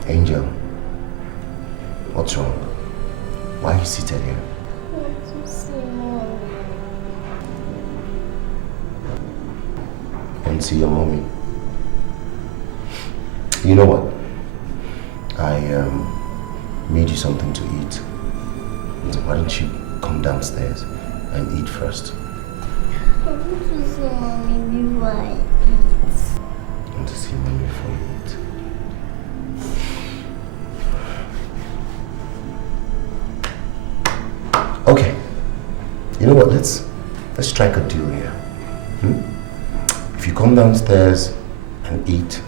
Angel, what's wrong? Why are you seated here? to see Mommy. And see your mommy. You know what? I made you something to eat. So why don't you come downstairs and eat first? I want to see Mommy before I eat. I want to see mommy before you eat. Okay. You know what? Let's strike a deal here. If you come downstairs and eat,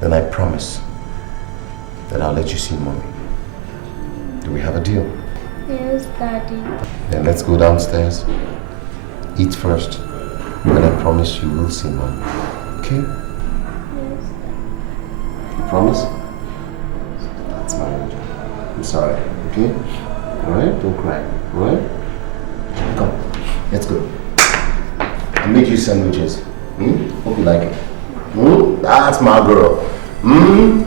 then I promise that I'll let you see mommy. Do we have a deal? Yes, Daddy. Then let's go downstairs, eat first, and I promise you will see mommy. Okay? Yes. You promise? That's my angel. I'm sorry, okay? Alright? Don't cry, alright? Come, let's go. I'll make you sandwiches. Hope you like it. That's my girl. Mommy.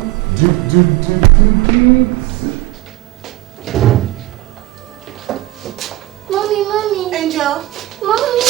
Angel. Mommy.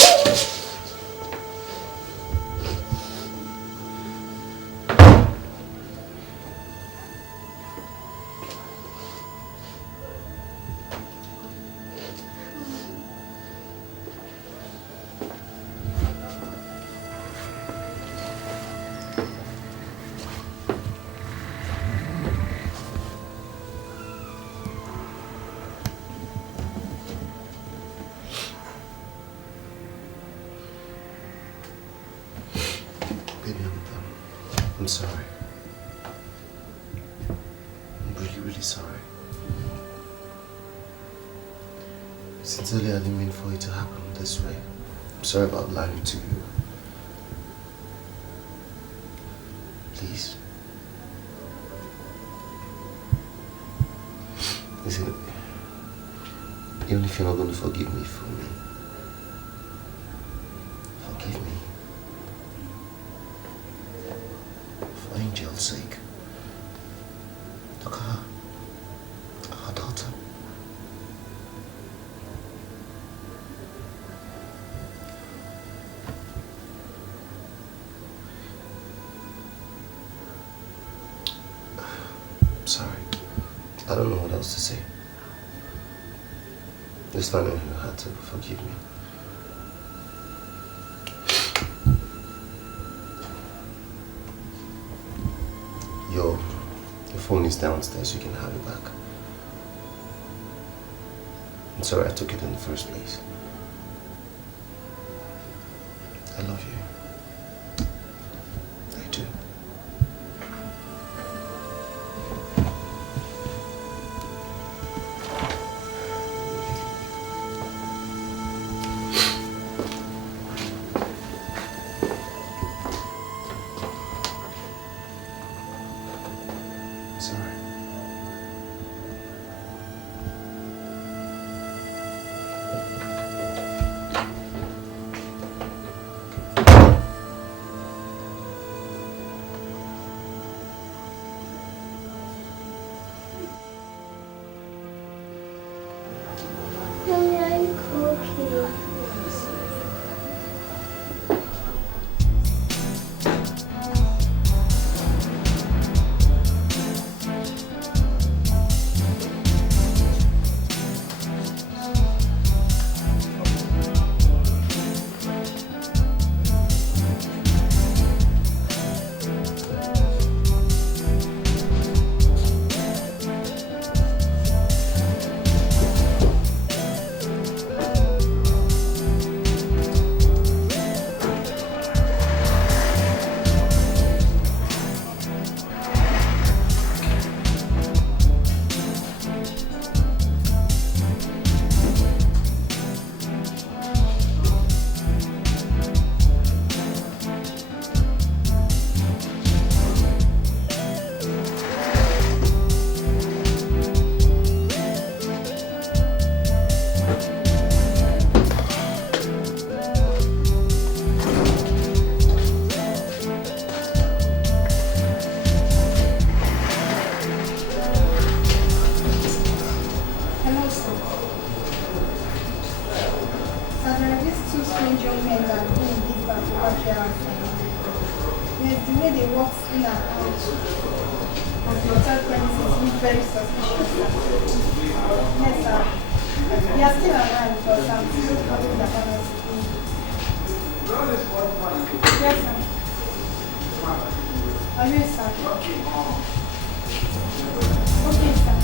I'm sorry. I'm really, really sorry. Sincerely, I didn't mean for it to happen this way. I'm sorry about lying to you. Please. Listen, even if you're not going to forgive me for me, forgive me. For Angel's sake. Look at her. Our daughter. I'm sorry. I don't know what else to say. Just finding you had to forgive me. Your phone is downstairs, you can have it back. I'm sorry I took it in the first place. I love you. I do. Mommy, are you cooking? patriarchal. Yes, the way they walk in and out of the hotel premises look very suspicious, sir. Yes, sir. They are still around, but I'm still calling the balance. Yes, sir. Are you, sir? Okay, sir.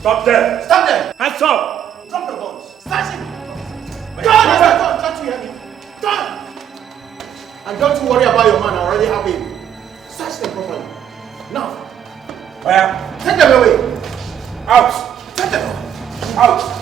Stop there! Stop there! Hands up! Drop the guns! Start him! Gun! Don't you hear me? Gun! And don't you worry about your man, I already have him. Search them properly. Now. Where? Take them away. Out! Take them away. Out!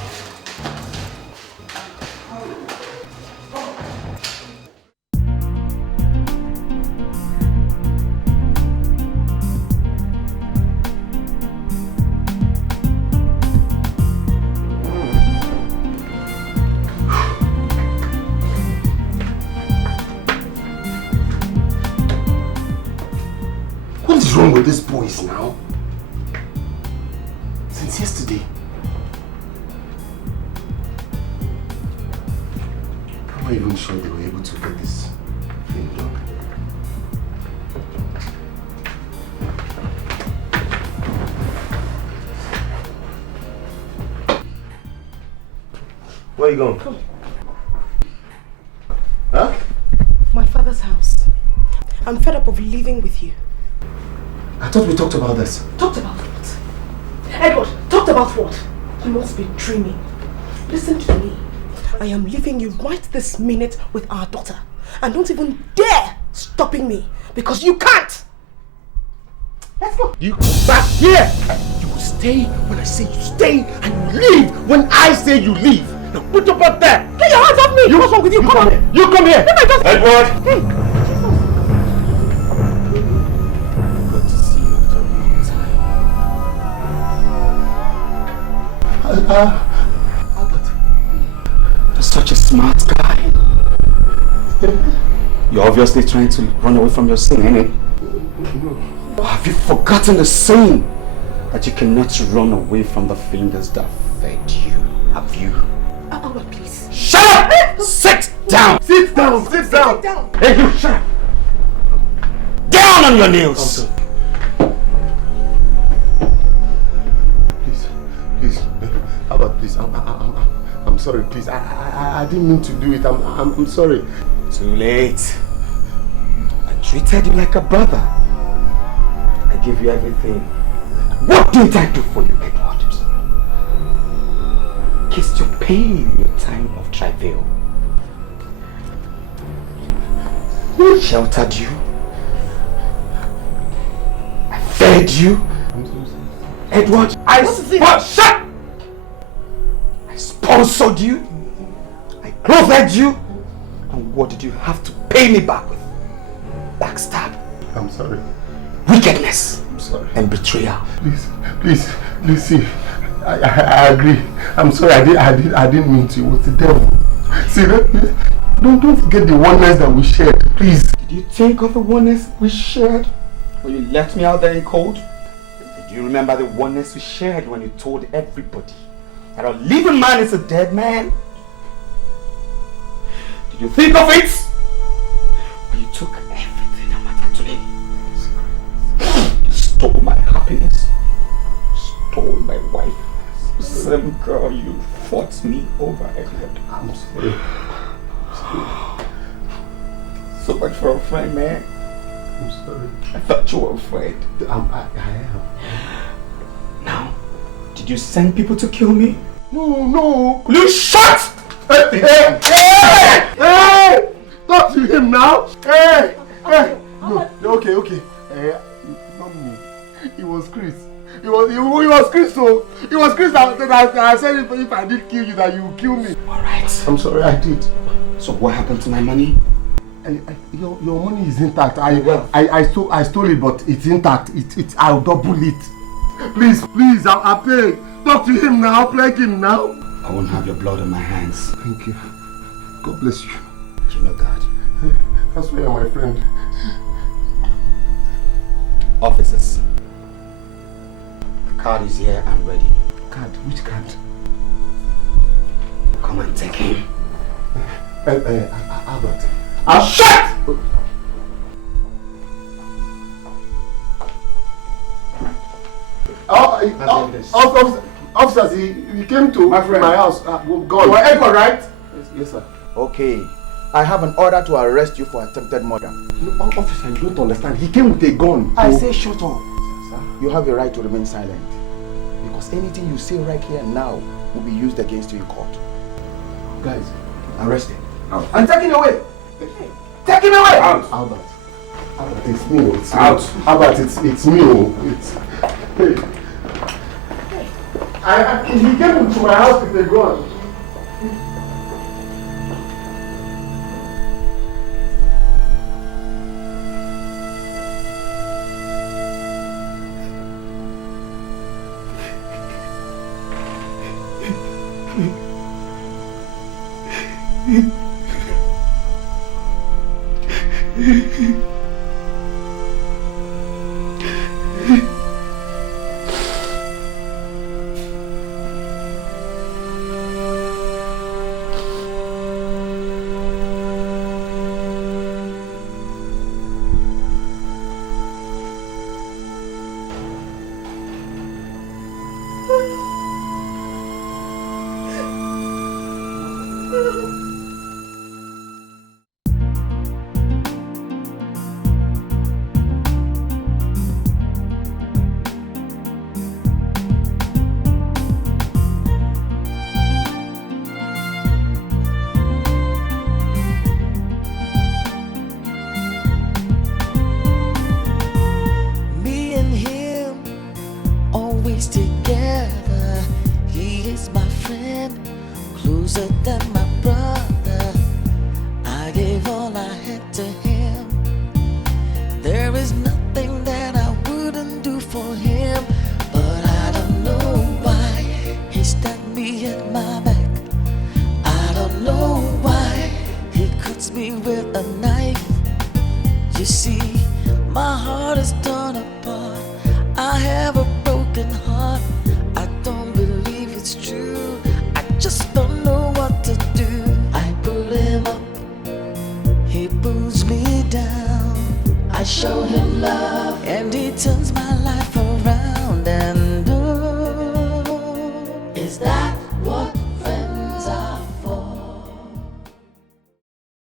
What is wrong with these boys now? Since yesterday. I'm not even sure they were able to get this thing done. Where are you going? Come. Huh? My father's house. I'm fed up of living with you. I thought we talked about this. Talked about what? Edward, talked about what? You must be dreaming. Listen to me. I am leaving you right this minute with our daughter. And don't even dare stopping me. Because you can't! Let's go. You come back here! You will stay when I say you stay, and you leave when I say you leave. Now put your butt there! Get your hands off me! What's wrong with you? Come on! Here. You come here! Edward! Hey! Albert. You're such a smart guy. You're obviously trying to run away from your sin, ain't it? No. Have you forgotten the saying that you cannot run away from the fingers that fed you? Have you? Albert, please. Shut up! Sit down! Sit down! Sit down! Sit down! Hey, you shut up! Down on your knees! Please, Albert, please. I'm sorry, please. I didn't mean to do it. I'm sorry. Too late. I treated you like a brother. I gave you everything. What did I do for you, Edward? Kissed your pain in your time of travail. Sheltered you. I fed you. Edward, shut! I sponsored you. I clothed you. And what did you have to pay me back with? Backstab. I'm sorry. Wickedness. I'm sorry. And betrayal. Please, see. I agree. I'm sorry. I didn't mean to. It was the devil. See, don't forget the oneness that we shared, please. Did you think of the oneness we shared when you left me out there in cold? Did you remember the oneness we shared when you told everybody that a living man is a dead man? Did you think of it when you took everything that mattered to me? You stole my happiness, stole my wife. Same girl you fought me over, Edward. I'm sorry. So much for a friend, man. I'm sorry. I thought you were afraid. I am. Now, did Did you send people to kill me? No. Will you shut? Hey! Talk to him now. Hey! No, okay. Not me. It was Chris. It was Chris. So it was Chris that I said if I did kill you, that you would kill me. All right. I'm sorry, I did. So what happened to my money? Your money is intact. I stole it, but it's intact. I'll double it. Please, I pay. Talk to him now. Plague him now. I won't have your blood on my hands. Thank you. God bless you. You know God. That's why you're my friend. Officers. The card is here and ready. Card? Which card? Come and take him. Albert. Shut! Officers, he came to my house. Gone. You are Edward, right? Yes, sir. Okay. I have an order to arrest you for attempted murder. No, officer, you don't understand. He came with a gun. I say shut up. Sir, you have a right to remain silent. Because anything you say right here now will be used against you in court. Guys, arrest him. Out. And take him away. Take him away. Out. Albert, it's me. It's out. Albert, it's me. Hey. He came into my house with a gun. Show him love.